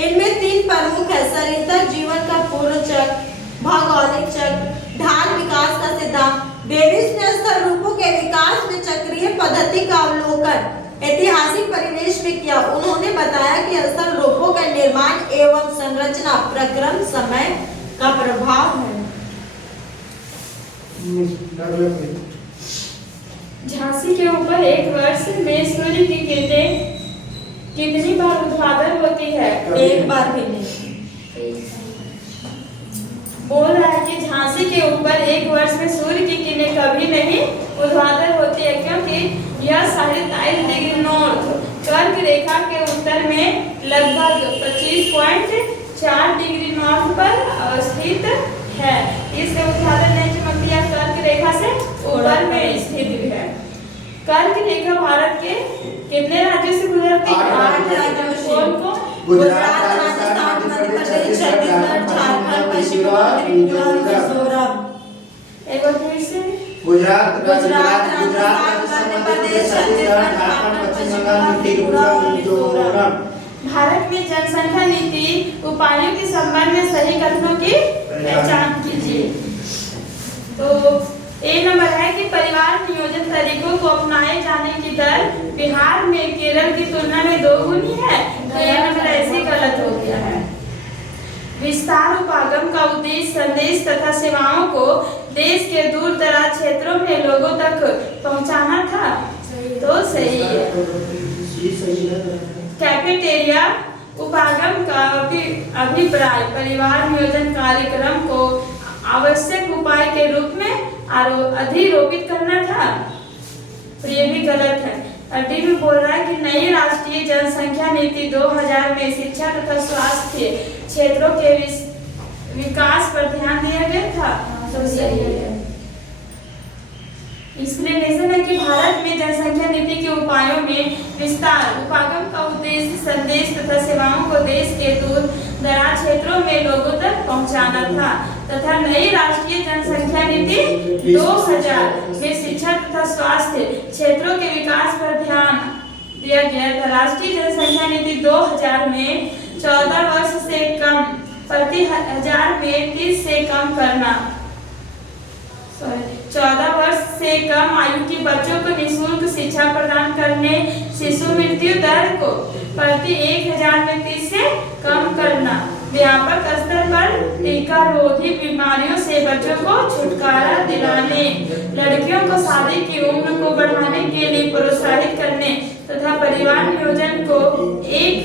इनमें 3 प्रमुख है: सरिता जीवन का पूर्ण चक्र, भौगोलिक चक्र, ढाल विकास का सिद्धांत। डेविस ने स्थल रूपों के विकास में चक्रीय पद्धति का अवलोकन ऐतिहासिक परिवेश में किया। उन्होंने बताया कि स्थल रूपों का निर्माण एवं संरचना प्रक्रम समय का प्रभाव है। झांसी के ऊपर एक वर्ष में सूर्य की किरणें कितनी बार ऊर्ध्वाधर होती है? एक बार भी नहीं। बोल रहा है कि झांसी के ऊपर एक वर्ष में सूर्य की किरणें कभी नहीं ऊर्ध्वाधर होती है, क्योंकि यह 23.5 डिग्री नॉर्थ कर्क रेखा के उत्तर में लगभग 25.4 डिग्री नॉर्थ पर स्थित है। इसलिए ऊर्ध्वाधर नहीं चमकती है, कर्क रेखा से ऊपर में स्थित है। कर्क रेखा भारत के कितने राज्यों से गुजरती है? 8 राज्यों से। कौन-कौन? गुजरात, राजस्थान, मध्य प्रदेश, छत्तीसगढ़, झारखंड, पश्चिम बंगाल, मिजोरम। एक बार फिर से। गुजरात, राजस्थान, मध्य प्रदेश, छत्तीसगढ़, झारखंड, पश्चिम बंगाल, त्रिपुरा, मिजोरम। भारत में जनसंख्या नीति उपायों के संबंध में सही कथनों की पहचान कीजिए। तो ए नंबर है कि परिवार नियोजन तरीकों को अपनाए जाने की दर बिहार में केरल की तुलना में 2 गुनी है। तो यह नंबर ऐसे गलत हो गया है। विस्तार उपागम का उद्देश्य संदेश तथा सेवाओं को देश के दूर दराज क्षेत्रों में लोगों तक पहुंचाना था। तो सही है। कैफेटेरिया उपागम का अभिप्राय परिवार नियोजन कार्यक्रम को आवश्यक उपाय के रूप में अधिरोपित करना था। तो ये भी गलत है। डी में बोल रहा है कि नई राष्ट्रीय जनसंख्या नीति 2000 में शिक्षा तथा स्वास्थ्य क्षेत्रों के विकास पर ध्यान दिया गया था। तो सही है। एक्सप्लेनेशन है कि भारत में जनसंख्या नीति के उपायों में विस्तार उपागम का उद्देश्य संदेश तथा सेवाओं को देश के दूर दराज क्षेत्रों में लोगों तक पहुंचाना था तथा नई राष्ट्रीय जनसंख्या नीति 2000 में शिक्षा तथा स्वास्थ्य क्षेत्रों के विकास पर ध्यान दिया गया था। राष्ट्रीय जनसंख्या नीति 2000 में 14 वर्ष से कम प्रति हजार में 30 से कम करना 14 वर्ष से कम आयु के बच्चों को निःशुल्क शिक्षा प्रदान करने, शिशु मृत्यु दर को प्रति 1000 में 30 से कम करना, व्यापक स्तर पर टीका रोधी बीमारियों से बच्चों को छुटकारा दिलाने, लड़कियों को शादी की उम्र को बढ़ाने के लिए प्रोत्साहित करने तथा परिवार नियोजन को एक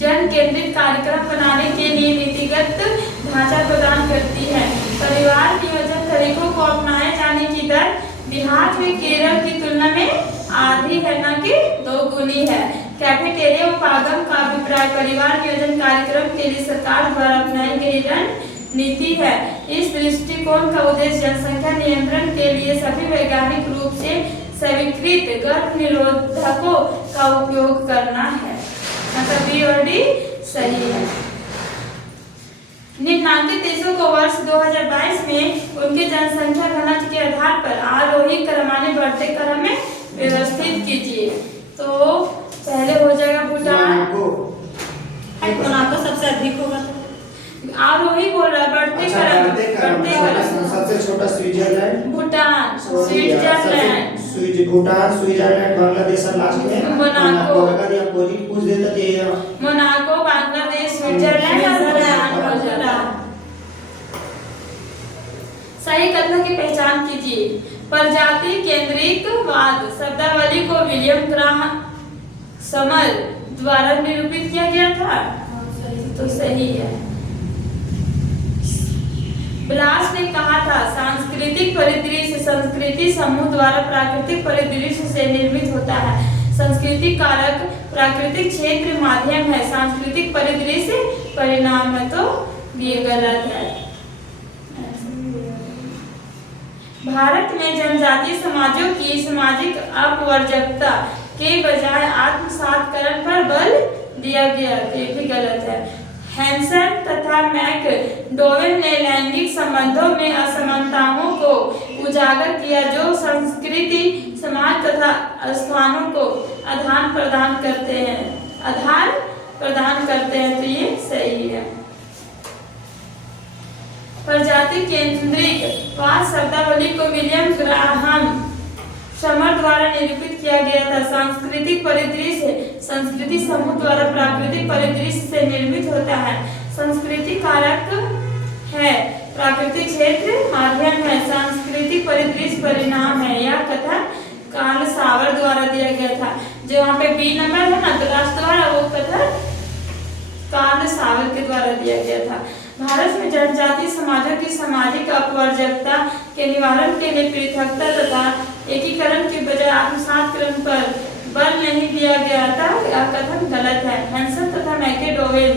जन केंद्रित कार्यक्रम बनाने के लिए नीतिगत ढांचा प्रदान करती है। परिवार नियोजन तरीकों को अपनाए जाने की दर बिहार में केरल की तुलना में आधी है, न कि 2 गुनी है। कैफेटेरिया उपागम का अभिप्राय परिवार नियोजन कार्यक्रम के लिए सरकार द्वारा अपनाई गई रणनीति है। इस दृष्टिकोण का उद्देश्य जनसंख्या नियंत्रण के लिए सभी वैज्ञानिक रूप से स्वीकृत गर्भ निरोधकों का उपयोग करना है। मतलब बी और डी सही है। निम्नांकित देशों को वर्ष 2022 में उनके जनसंख्या घनत्व के आधार पर आरोही क्रमानुसार बढ़ते क्रम में व्यवस्थित कीजिए। तो पहले हो जाएगा भूटान, मोनाको सबसे अधिक होगा। आरोही बोल रहा है, बढ़ते क्रम सबसे छोटा Switzerland, Bhutan, Switzerland, Bhutan, Switzerland, Bangladesh और लास्ट में मोनाको। अगर ये अपोजिट पूछ देता तो ये मोनाको, बांग्लादेश, स्विट्जरलैंड और भूटान हो जाता। सही कथन की पहचान कीजिए। प्रजाति केंद्रितवाद शब्दावली को विलियम ग्राहम समर द्वारा निरूपित किया गया था। तो सही है। ब्लास ने कहा था सांस्कृतिक परिदृश्य संस्कृति समूह द्वारा प्राकृतिक परिदृश्य से निर्मित होता है। सांस्कृतिक कारक प्राकृतिक क्षेत्र माध्यम है, सांस्कृतिक परिदृश्य परिणाम है। तो ये गलत है। भारत में जनजातीय समाजों की सामाजिक अपवर्जकता के बजाय आत्मसातकरण पर बल दिया गया। ये भी गलत है। हैंसन तथा मैकडोवेल ने लैंगिक संबंधों में असमानताओं को उजागर किया जो संस्कृति, समाज तथा स्थानों को आधार प्रदान करते हैं। तो ये सही है। प्रजाति केंद्रित वाद शब्दावली को विलियम ग्राहम समर द्वारा निरूपित किया गया था। सांस्कृतिक परिदृश्य संस्कृति समूह द्वारा प्राकृतिक परिदृश्य से निर्मित होता है। संस्कृति कारक है, प्राकृतिक क्षेत्र माध्यम है, सांस्कृतिक परिदृश्य परिणाम है। यह कथन कार्ल सावर द्वारा दिया गया था। जो यहाँ पे बी नंबर है ना, तो राष्ट्र द्वारा वो कथन कार्ल सावर के द्वारा दिया गया था। भारत में जनजातीय समाजों की सामाजिक अपवर्जकता के निवारण के लिए पृथकता तथा एकीकरण के बजाय आत्मसातकरण पर बल नहीं दिया गया था। यह कथन गलत है। हैंसन तथा मैकडोवेल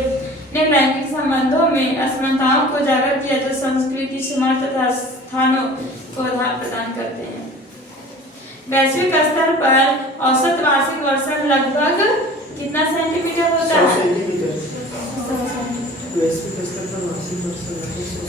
ने लैंगिक संबंधों में असमानताओं को उजागर किया जो संस्कृति, समाज तथा स्थानों को आधार प्रदान करते हैं। वैश्विक स्तर पर औसत वार्षिक वर्षा लगभग कितना सेंटीमीटर होता है?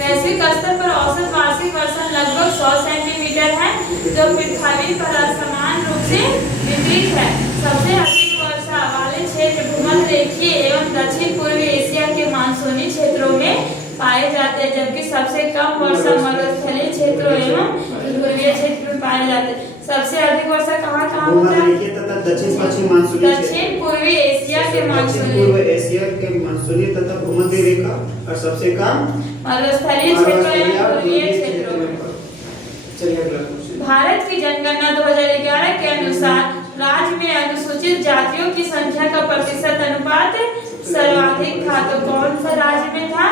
वैश्विक स्तर पर औसत वार्षिक वर्षा लगभग 100 सेंटीमीटर है, जो पृथ्वी पर असमान रूप से वितरित है। सबसे अधिक वर्षा वाले क्षेत्र भूमध्य रेखीय एवं दक्षिण पूर्वी एशिया के मानसूनी क्षेत्रों में पाए जाते हैं, जबकि सबसे कम वर्षा मरुस्थलीय क्षेत्रों एवं ध्रुवीय क्षेत्र में पाए जाते हैं। सबसे अधिक वर्षा कहाँ होता है? दक्षिण पूर्वी एशिया के मानसूनी तथा भूमध्य रेखा और सबसे कम मरुस्थलीय क्षेत्रों एवं ध्रुवीय क्षेत्रों में। चलिए अगला क्वेश्चन। भारत की जनगणना 2011 के अनुसार राज्य में अनुसूचित जातियों की संख्या का प्रतिशत अनुपात सर्वाधिक था, तो कौन सा राज्य में था?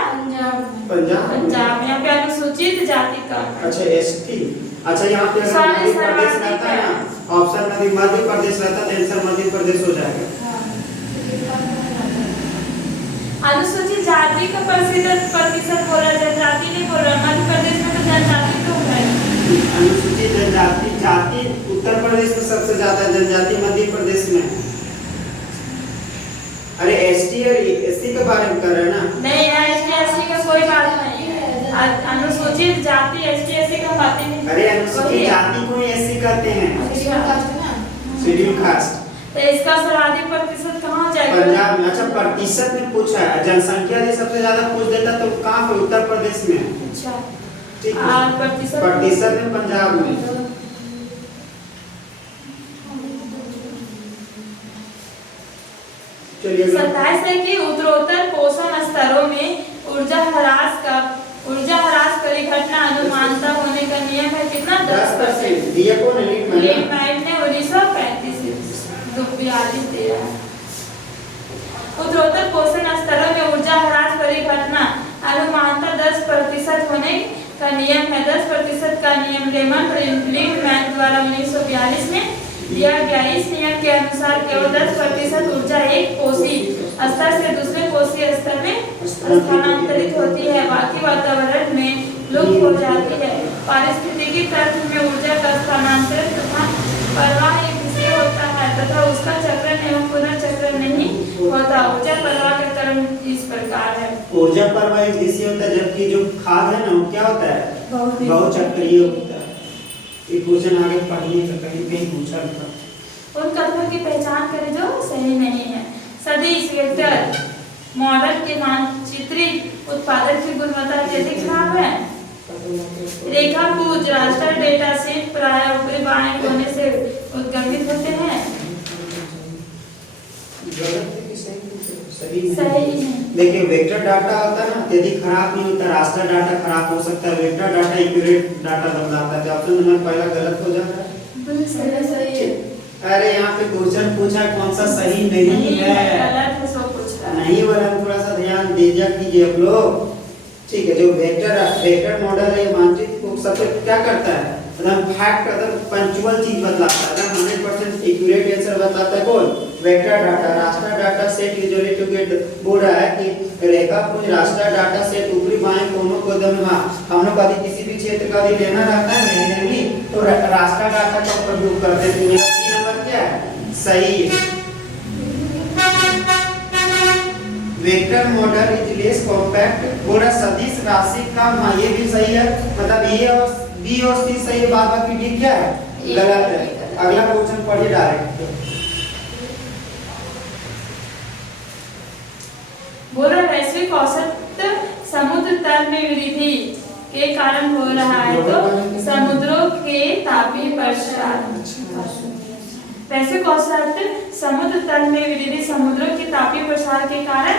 पंजाब। यहाँ पे अनुसूचित जाति का अच्छा एसटी। अच्छा यहाँ पे अगर मध्य प्रदेश रहता है ना, ऑप्शन में भी मध्य प्रदेश रहता तो आंसर मध्य प्रदेश हो जाएगा। अनुसूचित जाति का प्रतिशत बोल रहा, जनजाति नहीं बोल रहा। मध्य प्रदेश में तो जनजाति तो है। अनुसूचित जनजाति जाति उत्तर प्रदेश में सबसे ज्यादा, जनजाति मध्य प्रदेश में। अरे एसटी और एससी के बारे में कर रहे हैं ना? नहीं यार, एसटी एससी का कोई बात नहीं है। अनुसूचित जाति एसटी एससी का बात नहीं। अरे अनुसूचित जाति को ही एससी कहते हैं, शेड्यूल कास्ट। तो इसका सर्वाधिक प्रतिशत कहाँ जाएगा? पंजाब में। अच्छा प्रतिशत में पूछा है, जनसंख्या से सबसे ज्यादा पूछ देता तो कहाँ पे? उत्तर प्रदेश में। अच्छा ठीक है, प्रतिशत में पंजाब में। चलिए 27 है कि उत्तरोत्तर पोषण स्तरों में ऊर्जा ह्रास परिघटना अनुमानता होने का नियम है कितना? 10%। दिया कौन है? लीड माइट ने 1935 दे रहा है। उत्तरोत्तर पोषण स्तरों में ऊर्जा ह्रास परिघटना अनुमानता 10% होने का नियम है। 10% का नियम लेमन लिंडमैन द्वारा 1942 में दिया गया। इस नियम के अनुसार केवल 10% ऊर्जा एक कोषीय स्तर से दूसरे कोषीय स्तर में स्थानांतरित होती है, बाकी वातावरण में लुप्त हो जाती है। पारिस्थितिकी तंत्र में ऊर्जा का स्थानांतरण तथा प्रवाह एक विषय होता है तथा उसका चक्रण एवं पुनर्चक्रण नहीं होता। ऊर्जा प्रवाह का क्रम इस प्रकार है। ऊर्जा प्रवाह एक विषय होता है, जबकि जो खाद है ना वो क्या होता है? बहुचक्रीय होता है। ये क्वेश्चन आगे पढ़िए तो कहीं पे पूछा था। उन कथनों की पहचान करें जो सही नहीं है। सदिश वेक्टर मॉडल के मानचित्रित उत्पादन की गुणवत्ता अत्यधिक खराब है। रेखापुंज रास्टर डेटा सेट प्रायः ऊपरी बाएं कोने से उद्गमित होते हैं। सही नहीं। देखिए वेक्टर डाटा होता है ना, अत्यधिक खराब नहीं होता। रास्टर डाटा खराब हो सकता है, वेक्टर डाटा एक्यूरेट डाटा बदलाता है। ऑप्शन नंबर पहला गलत हो जाता है। सही है। अरे यहाँ पे क्वेश्चन पूछा कौन सा सही नहीं है, गलत है, सो पूछ रहा है। नहीं वाला थोड़ा सा ध्यान दीजिए कीजिए आप लोग। ठीक है, जो वेक्टर मॉडल है मानचित्र को सबसे क्या करता है? एकदम फैक्ट, एकदम पंक्चुअल चीज बतलाता है, एकदम 100% एक्यूरेट आंसर बतलाता है। कौन? Vector data. Raster data set usually to get बोल रहा है कि रेखापुंज रास्टर डाटा सेट ऊपरी बाएं कोनों को एकदम, हाँ हम लोग कभी किसी भी क्षेत्र का भी लेना रहता है मैंने तो रास्टर डाटा का प्रयोग करते हैं। तो मेरा 3 नंबर क्या है? सही है। Vector model is less compact, बोला सदिश राशि कम। हाँ ये भी सही है, मतलब ये और बी और सी सही है, बाकी डी क्या है? गलत है। अगला क्वेश्चन पढ़िए डायरेक्ट। बोला वैश्विक औसत समुद्र तल में वृद्धि के कारण हो रहा है, तो समुद्रों के तापीय प्रसार। वैश्विक औसत समुद्र तल में वृद्धि समुद्रों के तापीय प्रसार के कारण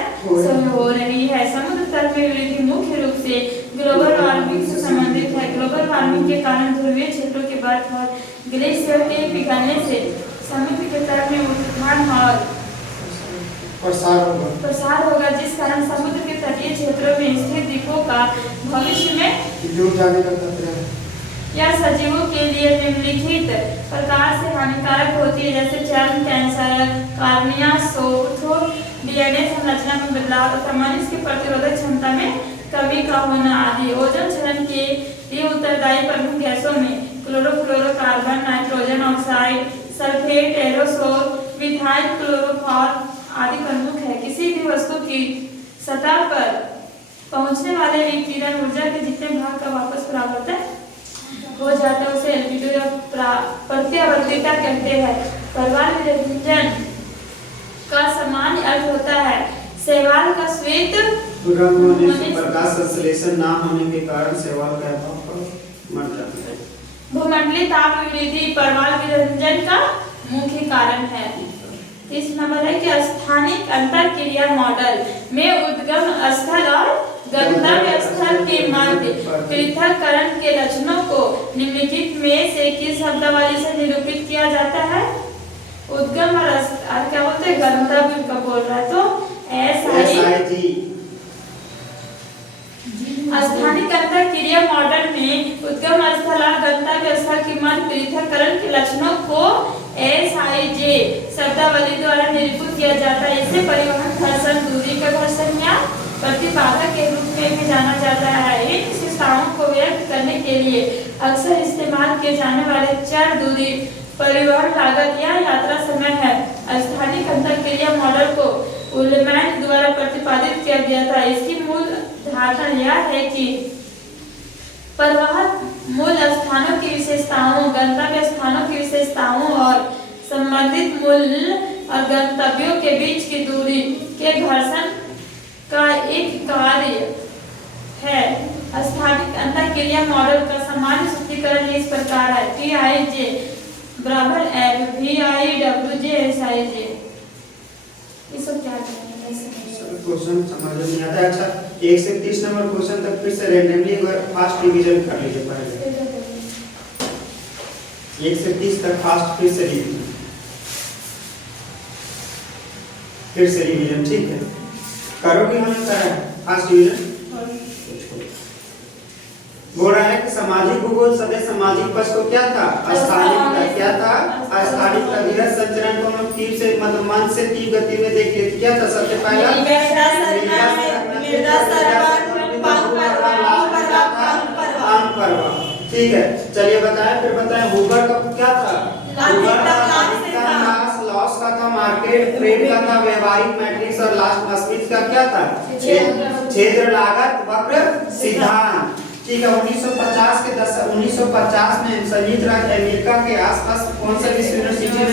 हो रही है। समुद्र तल में वृद्धि मुख्य रूप से ग्लोबल वार्मिंग से संबंधित है। ग्लोबल वार्मिंग के कारण ध्रुवीय क्षेत्रों के बर्फ और ग्लेशियर के पिघलने से समुद्र के तल में उठान और प्रसार होगा, जिस कारण समुद्र के तटीय क्षेत्रों में स्थित द्वीपों का भविष्य में डूब जाने का खतरा है। यह सजीवों के लिए निम्नलिखित प्रकार से हानिकारक होती है, जैसे चर्म कैंसर, कार्निया, सोथो, डीएनए संरचना में बदलाव तथा मनुष्य की प्रतिरोधक क्षमता में कमी का होना आदि। ओजोन क्षरण के लिए उत्तरदायी प्रमुख गैसों में chlorofluorocarbon, nitrogen oxide, sulphate, aerosol, methyl chloroform आदि प्रमुख है। किसी भी वस्तु की सतह पर पहुंचने वाले विकिरण ऊर्जा के जितने भाग का वापस परावर्तन हो जाता है उसे एल्बिडो या प्रत्यावर्तीता कहते हैं। परवाल विरंजन का सामान्य अर्थ होता है शैवाल का श्वेत रंग होने से प्रकाश संश्लेषण ना होने के कारण शैवाल का मर जाता है। भूमंडलीय ताप वृद्धि परवाल विरंजन का मुख्य कारण है। 30 नंबर है कि स्थानिक अंतरक्रिया मॉडल में उद्गम स्थल और गंतव्य स्थल स्थल के मध्य पृथक्करण के लक्षणों को निम्नलिखित में से किस शब्दावली से निरूपित किया जाता है? उद्गम और क्या बोलते हैं, गंतव्य का बोल रहा है, तो SIG। स्थानिक अंतर क्रिया मॉडल में उद्गम स्थल और गंतव्य स्थल के मध्य पृथक्करण के लक्षणों को SIJ शब्दावली द्वारा निरूपित किया जाता है। इसे परिवहन घर्षण, दूरी का घर्षण या प्रतिबाधा के रूप में भी जाना जाता है। इन विशेषताओं को व्यक्त करने के लिए अक्सर इस्तेमाल किए जाने वाले चर दूरी, परिवहन लागत या यात्रा समय है। स्थानिक अंतर क्रिया मॉडल को उलमैन द्वारा प्रतिपादित किया गया था। इसकी मूल धारणा यह है कि परिवहन मूल स्थानों की विशेषताओं, गंतव्य स्थानों की विशेषताओं और संबंधित मूल और गंतव्यों के बीच की दूरी के घर्षण का एक कार्य है। स्थानिक अंतर क्रिया मॉडल का सामान्य सूत्रीकरण इस प्रकार है: TIJ बराबर F VIWJ SIJ। इसको क्या कहेंगे? क्वेश्चन समझ में नहीं आता है। अच्छा, 1 से 30 नंबर क्वेश्चन तक फिर से रैंडमली एक बार फास्ट रिवीजन कर लीजिए पहले। 1 से 30 तक फास्ट फिर से रिवीजन, ठीक है? करोगे? हमने करा है फास्ट रिवीजन। बोल रहा है कि सामाजिक भूगोल सदैव सामाजिक पक्ष को क्या था? स्थानिक क्या था? स्थानिक अभिरत संचरण को हम तीर से मतलब मन से तीव्र गति में देख लेते क्या था? सबसे पहला ठीक है, चलिए बताएं, फिर बताएं हुबर का क्या था? हुबर का अधिकतम मास, लॉस का था, मार्केट ट्रेड का था, व्यवहारिक मैट्रिक्स और लास्ट स्मिथ का क्या था? क्षेत्र लागत वक्र सिद्धांत। ठीक है, 1950 में संयुक्त राज्य अमेरिका के आसपास कौन सा विश्व यूनिवर्सिटी में?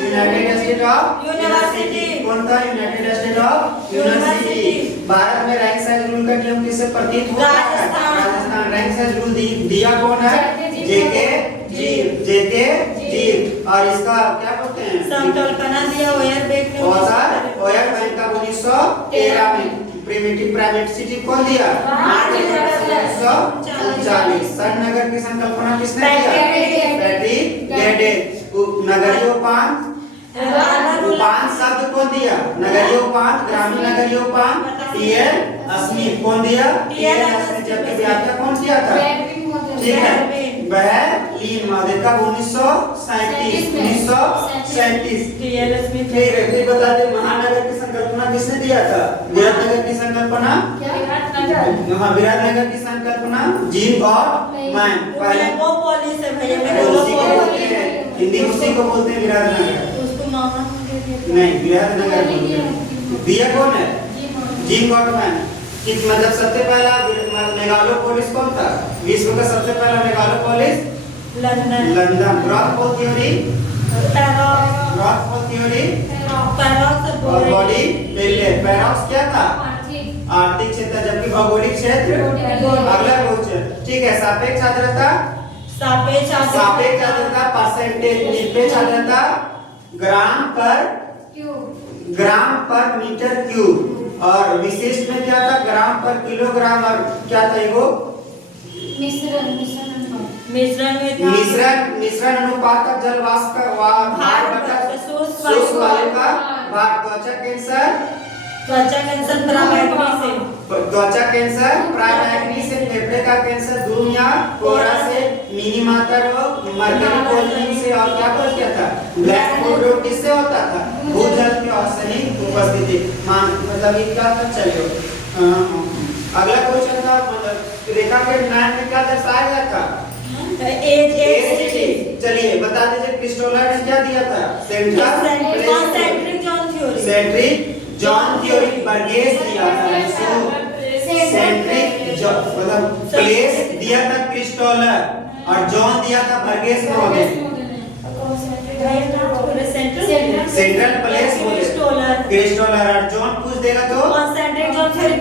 United state of university. कौन था? United state of university. Bharat में रैंक साइज रूल का नियम किससे प्रतीत हुआ है? राजस्थान। रैंक साइज रूल दिया कौन है? जेके जी। और इसका क्या बोलते हैं? संकल्पना दिया ओयरबैक ने। ओयरबैक का 1913 में। प्रिमिटिव प्राइमेटिसिटी कौन दिया? 1940। सन नगर की संकल्पना किसने दिया? पैट्रिक गेडे। नगरीयोपांत शब्द कौन दिया? नगरीयोपांत, ग्रामीण नगरीयोपांत टीएल स्मिथ। कौन दिया? TL Smith. जबकि व्याख्या कौन किया था? ठीक है, बर्लिन माध्यिका 1937। फिर बता दे महानगर की संकल्पना किसने दिया था? विराटनगर की संकल्पना? हाँ, विराटनगर की संकल्पना जीन और मैन। पहले वो पॉलिस है भैया, उसी को बोलते हैं, हिंदी उसी को बोलते हैं विराटनगर। उसको मामा नहीं, विराटनगर बोलते हैं। दिया कौन है? Gene Gottmann. किस मतलब सबसे पहला मेगालोपोलिस कौन था? विश्व का सबसे पहला मेगालोपोलिस? लंदन। रॉकफॉल थ्योरी और बॉडी पैराडॉक्स क्या था? आर्थिक क्षेत्र, जबकि भौगोलिक क्षेत्र अगला क्वेश्चन। ठीक है, सापेक्ष आर्द्रता परसेंटेज, निरपेक्ष आर्द्रता ग्राम पर मीटर क्यूब, और विशिष्ट में क्या था? ग्राम पर किलोग्राम, और क्या था वो? मिश्रण अनुपात का जल वाष्प का भार बटा शुष्क वायु का भार। त्वचा कैंसर प्राइमरी से फेफड़े का कैंसर, धूम या कोहरा से, मिनी मात्रा रोग, मरकरी पॉइजनिंग से, और क्या क्या था? ब्लैक फूड रोग किससे होता था? भूजल की औसनिक उपस्थिति। मतलब ये क्या था? चलिए अगला क्वेश्चन था, रेखा के नाम में क्या दर्शाया गया था? चलिए बता दीजिए, क्रिस्टोलर ने क्या दिया था? सेंट्रिक जॉन थ्योरी बर्गेस दिया था। सेंट्रिक मतलब प्लेस दिया था क्रिस्टोलर, और जॉन दिया था बर्गेस महोदय। सेंट्रल प्लेस क्रिस्टोलर, और जॉन पूछ देगा तो कॉन्सेंट्रिक जॉन थ्योरी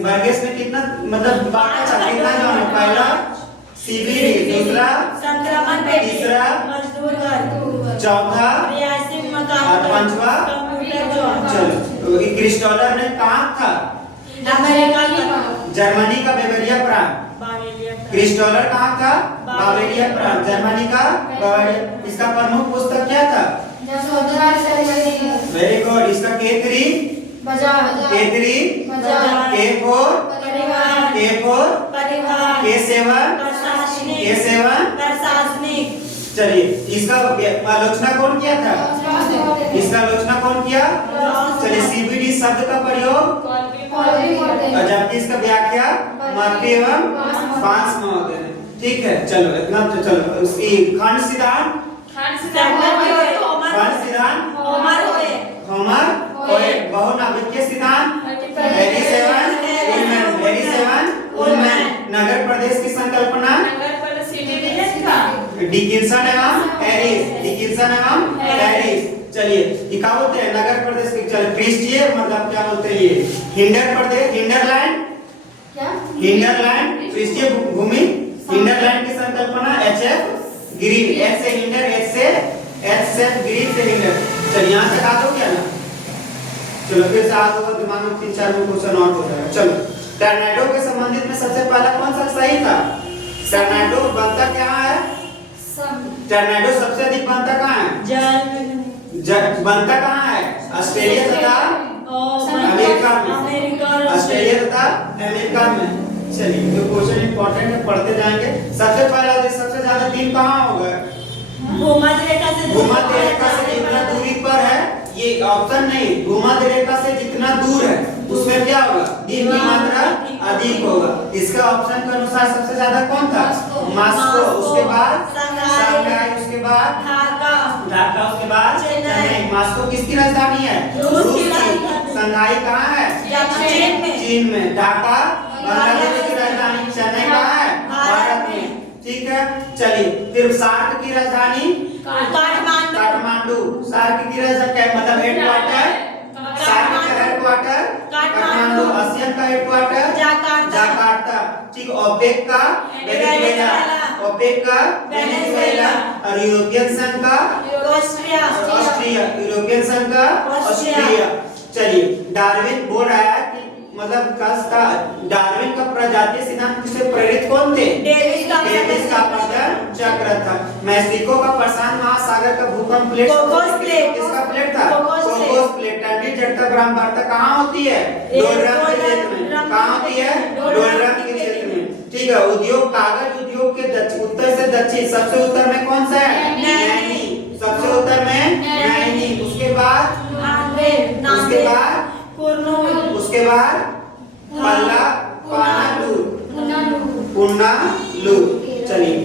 बर्गेस में कितना मतलब कितना जॉन है? पहला सीबीडी, दूसरा संक्रमण, तीसरा मजदूर वर्ग, चौथा रियासी मकान, और पांचवा कंप्यूटर जॉन। चलो, तो क्रिस्टोलर ने कहा था अमेरिका का जर्मनी का बेवेरिया प्रांत। क्रिस्टोलर कहाँ था? बावेरिया प्रांत। जर्मनी का बावेरिया। इसका प्रमुख पुस्तक क्या था? Very good. इसका K3 K3 K4 प्रशासनिक। चलिए इसका आलोचना कौन किया था? इसका आलोचना कौन किया? चलिए CBD शब्द का प्रयोग जबकि इसका व्याख्या मर्फी एवं फांस महोदय ने। ठीक है, चलो इतना तो चलो। उसकी खंड सिद्धांत होमर होए। बहुनाभिकीय सिद्धांत हैरी सेवन उलमैन। नगर प्रदेश की संकल्पना डिकिंसन एवं हैरिस। चलिए ये क्या बोलते हैं नगर प्रदेश की? चलो पृष्ठीय मतलब क्या बोलते हैं ये? हिंडर प्रदेश, हिंडरलैंड पृष्ठीय भूमि। हिंडरलैंड की संकल्पना HF ग्रीन। H से हिंडर, H से ग्रीन से हिंडर। चलिए यहाँ तक आ दो क्या ना? चलो फिर से आज होगा दिमाग में 3-4 क्वेश्चन और हो जाएगा। चलो टर्नेडो के संबंधित में सबसे पहला कौन सा सही था? टर्नेडो बनता कहाँ है? टर्नेडो सबसे अधिक बनता कहाँ है? बनता कहाँ है? ऑस्ट्रेलिया तथा अमेरिका में। ऑस्ट्रेलिया तथा अमेरिका में। चलिए ये क्वेश्चन इंपॉर्टेंट है, पढ़ते जाएंगे। सबसे पहला सबसे ज्यादा दिन कहाँ होगा? भूमध्य रेखा से जितना दूरी पर है, ये ऑप्शन नहीं। भूमध्य रेखा से जितना दूर है उसमें क्या होगा? दिन की मात्रा अधिक होगा। इसका ऑप्शन के अनुसार सबसे ज्यादा कौन था? मॉस्को। उसके बाद शंघाई। उसके बाद ढाका। उसके बाद चेन्नई। मॉस्को किसकी राजधानी है? रूस की। शंघाई कहाँ है? चीन में। ढाका बांग्लादेश की राजधानी। चेन्नई कहाँ है? भारत में। ठीक है, चलिए फिर सार्क की राजधानी काठमांडू। सार्क की राजधानी मतलब हेडक्वार्टर। सार्क का हेडक्वार्टर काठमांडू। आसियान का हेडक्वार्टर जाकार्ता। ठीक। ओपेक का वेनेजुएला। और यूरोपियन संघ का ऑस्ट्रिया। यूरोपियन संघ का ऑस्ट्रिया। चलिए डार्विन बोल रहा है कि मतलब डार्विन का प्रजातीय सिद्धांत से प्रेरित कौन थे? डेविस का प्रजनन चक्र था। मैक्सिको का प्रशांत महासागर का भूकंप प्लेट किसका प्लेट था? Cocos plate. ठंडी जड़ता ग्राम वार्ता कहाँ होती है? डोलरम के क्षेत्र में। कहाँ होती है? डोलरम के क्षेत्र में। ठीक है। उद्योग कागज उद्योग के उत्तर से दक्षिण सबसे उत्तर में कौन सा है? नैनी। सबसे उत्तर में नैनी। उसके बाद पुन्नालू। चलिए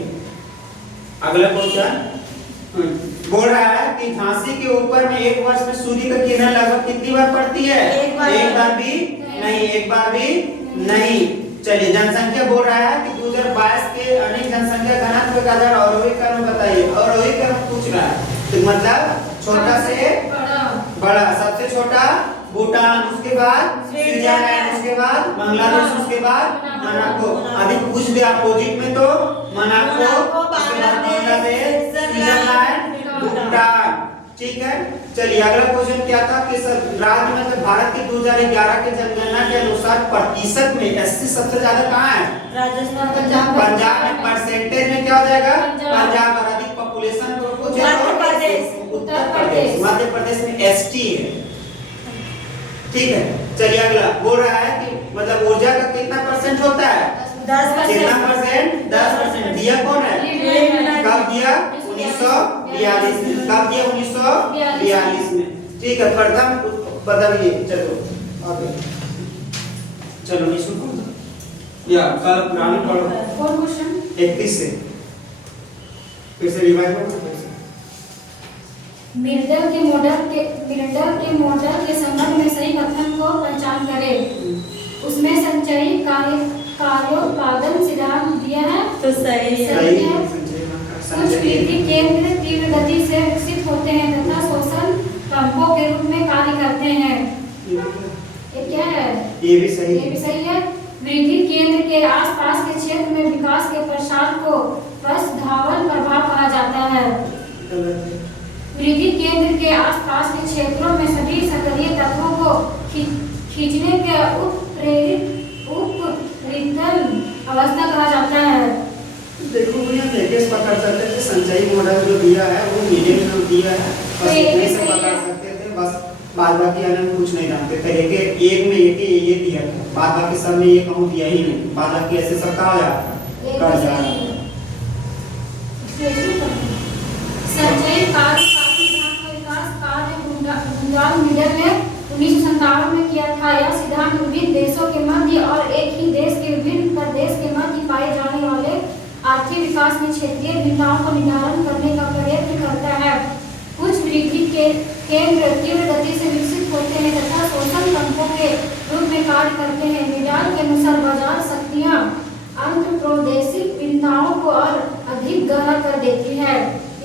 अगला क्वेश्चन बोल रहा है कि झांसी के ऊपर में एक वर्ष में सूर्य का किरण लगभग कितनी बार पड़ती है? एक बार भी नहीं। चलिए जनसंख्या बोल रहा है कि 2022 के अनेक जनसंख्या घनत्व का दर अवरोही क्रम बताइए। अवरोही क्रम पूछ रहा है तो मतलब छोटा से बड़ा। सबसे छोटा भूटान, उसके बाद स्विट्जरलैंड, उसके बाद बांग्लादेश, उसके बाद मोनाको। अधिक पूछ दे अपोजिट में तो मोनाको, बांग्लादेश, स्विट्जरलैंड, भूटान। ठीक है। चलिए अगला क्वेश्चन क्या था कि राज्य में तो भारत के 2011 के जनगणना के अनुसार प्रतिशत में SC सबसे ज्यादा कहाँ है? राजस्थान। पंजाब में। परसेंटेज में क्या हो जाएगा? पंजाब। और अधिक पॉपुलेशन को उत्तर प्रदेश। मध्य प्रदेश में ST है। ठीक है। चलिए अगला बोल रहा है कि मतलब ऊर्जा का कितना परसेंट होता है? 10%। कितना परसेंट? 10%। दिया कौन है? कब दिया? 1942 में। कब दिया? 1942 में। ठीक है। प्रथम बताइए। चलो नहीं सुनो या कल पुरानी पढ़ो। कौन क्वेश्चन? 31 से फिर से रिवाइज करो। मिर्डल के मॉडल के संबंध में सही कथन को पहचान करें। उसमें संचयी कार्योत्पादन सिद्धांत दिया है तो सही है। कुछ पृथ्वी केंद्र तीव्र गति से विकसित होते हैं तथा शोषण पंपों के रूप में कार्य करते हैं। ये क्या है? ये भी सही है। वृद्धि केंद्र के आसपास के क्षेत्र में विकास के प्रसार को प्रसधावन प्रभाव कहा जाता है। वृद्धि केंद्र के आसपास के क्षेत्रों में सभी सक्रिय तत्वों को खींचने के प्रेरित उपरितल अवस्था कहा जाता है। देखो भैया लेके पकड़ सकते थे, संचयी मॉडल जो दिया है वो मीडियम में दिया है, बस इतने से पकड़ सकते थे, बस बाद बाकी अन्य कुछ नहीं जानते थे। एक में एक ही ये दिया था, बाद बाकी सब में ये कहूँ दिया ही नहीं, बाद बाकी ऐसे सब कहा जाता कर जा रहा संचयी कार्य सिद्धांत का विकास कार्य गुंजाल मीडियम में 1957 में किया था। यह सिद्धांत विभिन्न देशों के मध्य और एक ही देश के विभिन्न प्रदेश के मध्य पाए जाने वाले आर्थिक विकास में क्षेत्रीय भिन्नताओं का निर्धारण करने का प्रयत्न करता है। कुछ वृद्धि के केंद्र तीव्र गति से विकसित होते हैं तथा शोषण तंत्रों के रूप में कार्य करते हैं। मीडियाल के अनुसार बाजार शक्तियाँ अंतर्प्रादेशिक भिन्नताओं को और अधिक गहरा कर देती है।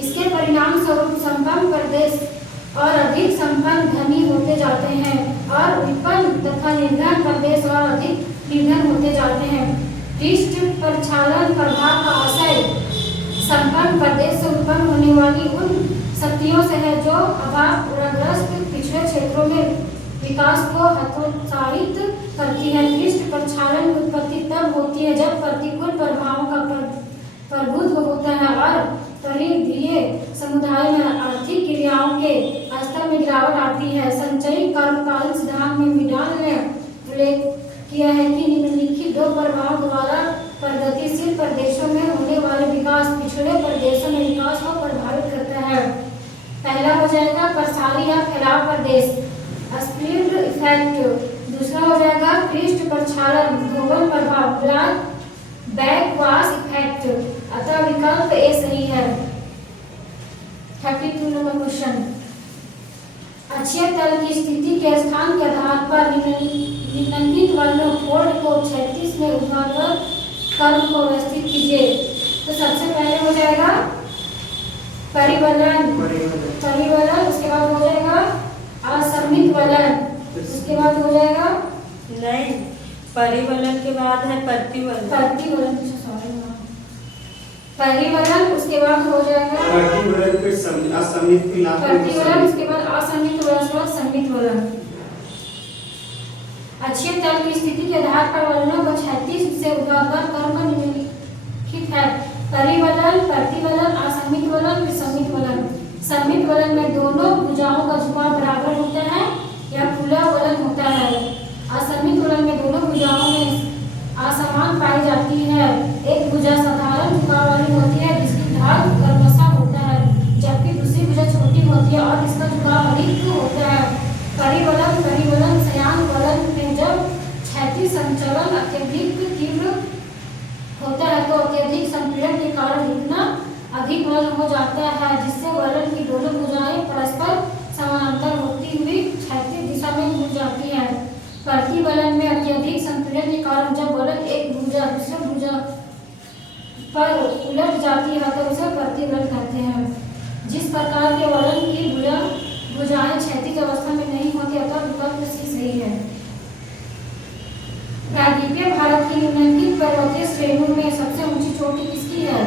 इसके परिणाम स्वरूप संपन्न प्रदेश और अधिक संपन्न धनी होते जाते हैं और विपन्न तथा निर्धन प्रदेश और अधिक निर्धन होते जाते हैं। पृष्ठ प्रक्षालन प्रभाव का आशय संपन्न प्रदेश से उत्पन्न होने वाली उन शक्तियों से है जो अभावग्रस्त पिछड़े क्षेत्रों में विकास को हतोत्साहित करती है। पृष्ठ प्रक्षालन की उत्पत्ति तब होती है जब प्रतिकूल प्रभावों का प्रभुत्व होता है और परिधीय समुदाय में आर्थिक क्रियाओं के स्तर में गिरावट आती है। संचयी कर्मकाल सिद्धांत में मिडाल ने उल्लेख किया है कि निम्नलिखित दो प्रभाव द्वारा प्रगतिशील प्रदेशों में होने वाले विकास पिछड़े प्रदेशों में विकास को प्रभावित करता है। पहला हो जाएगा प्रसारी या फैलाव प्रदेश स्प्लिट इफेक्ट। दूसरा हो जाएगा पृष्ठ प्रक्षालन धोबन प्रभाव ब्लैक बैकवाश इफेक्ट। अतः विकल्प ए सही है। 32 नंबर क्वेश्चन, अक्षीय तल की स्थिति के स्थान के आधार पर निम्नलिखित वर्णों को 36 में ऊर्ध्वाधर कर्म को व्यवस्थित कीजिए। तो सबसे पहले हो जाएगा परिवलन, उसके बाद हो जाएगा असमित वलन, उसके बाद हो जाएगा नहीं, परिवलन के बाद है प्रतिवलन। परिवलन, उसके बाद हो जाएगा प्रतिवलन, फिर असमित, प्रतिवलन, उसके बाद असमित वलन, उसके बाद समित वलन। अक्षीय तल की स्थिति के आधार पर वलनों को 36 से ऊर्ध्वाधर क्रम में निम्नलिखित है। परिवलन, प्रतिवलन, असमित वलन, फिर समित वलन। समित वलन में दोनों भुजाओं का झुकाव बराबर होता है या खुला वलन होता है। असमित वलन में दोनों भुजाओं में असमान पाई जाती है। एक भुजा साधारण झुकाव वाली होती है जिसकी ढाल क्रमशः होता है, जबकि दूसरी भुजा छोटी होती है और इसका झुकाव अधिक होता है। परिवलन शयान वलन में जब क्षैतिज संचलन अत्यधिक तीव्र होता है तो अत्यधिक संपीड़न के कारण इतना अधिक वलन हो जाता है जिससे वलन की दोनों भुजाएं परस्पर समानांतर होती हुई क्षैतिज दिशा में घूम जाती है। प्रतिवलन में अत्यधिक संपीड़न के कारण जब वलन एक भुजा दूसरे भुजा पर उलट जाती है तो उसे प्रतिवलन कहते हैं। जिस प्रकार के वलन की भुजाएं क्षैतिज अवस्था में नहीं होती अतः विकल्प सी सही है। प्रायद्वीपीय भारत की निम्नलिखित पर्वतीय श्रेणियों में सबसे ऊंची चोटी किसकी है?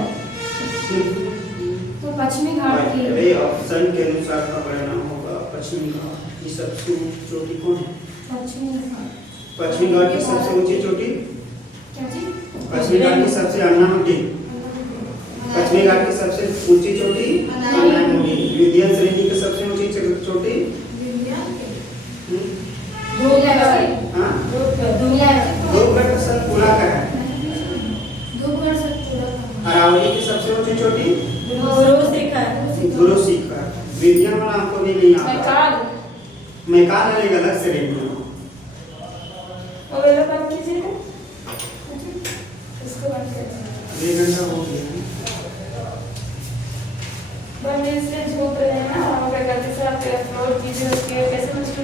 तो पश्चिमी घाट की। ऑप्शन के अनुसार का परिणाम होगा पश्चिमी घाट की सबसे ऊंची चोटी कौन है? पश्चिमी घाट की सबसे ऊंची चोटी क्या चीज? पश्चिमी घाट की सबसे अन्नामुडी, पश्चिमी घाट की सबसे ऊंची चोटी अन्नामुडी। विंध्य श्रेणी की सबसे ऊंची चोटी धूपगढ़ सतपुड़ा का है। अरावली की सबसे ऊंची चोटी गुरु शिखर। विंध्य वाला हमको भी नहीं आता। मैकाल अलग अलग श्रेणी है। घंटा हो गया बंद इसलिए झूठ रहे हैं ना, हम अगर गलती से आप अपलोड कीजिए उसके कैसे मुझको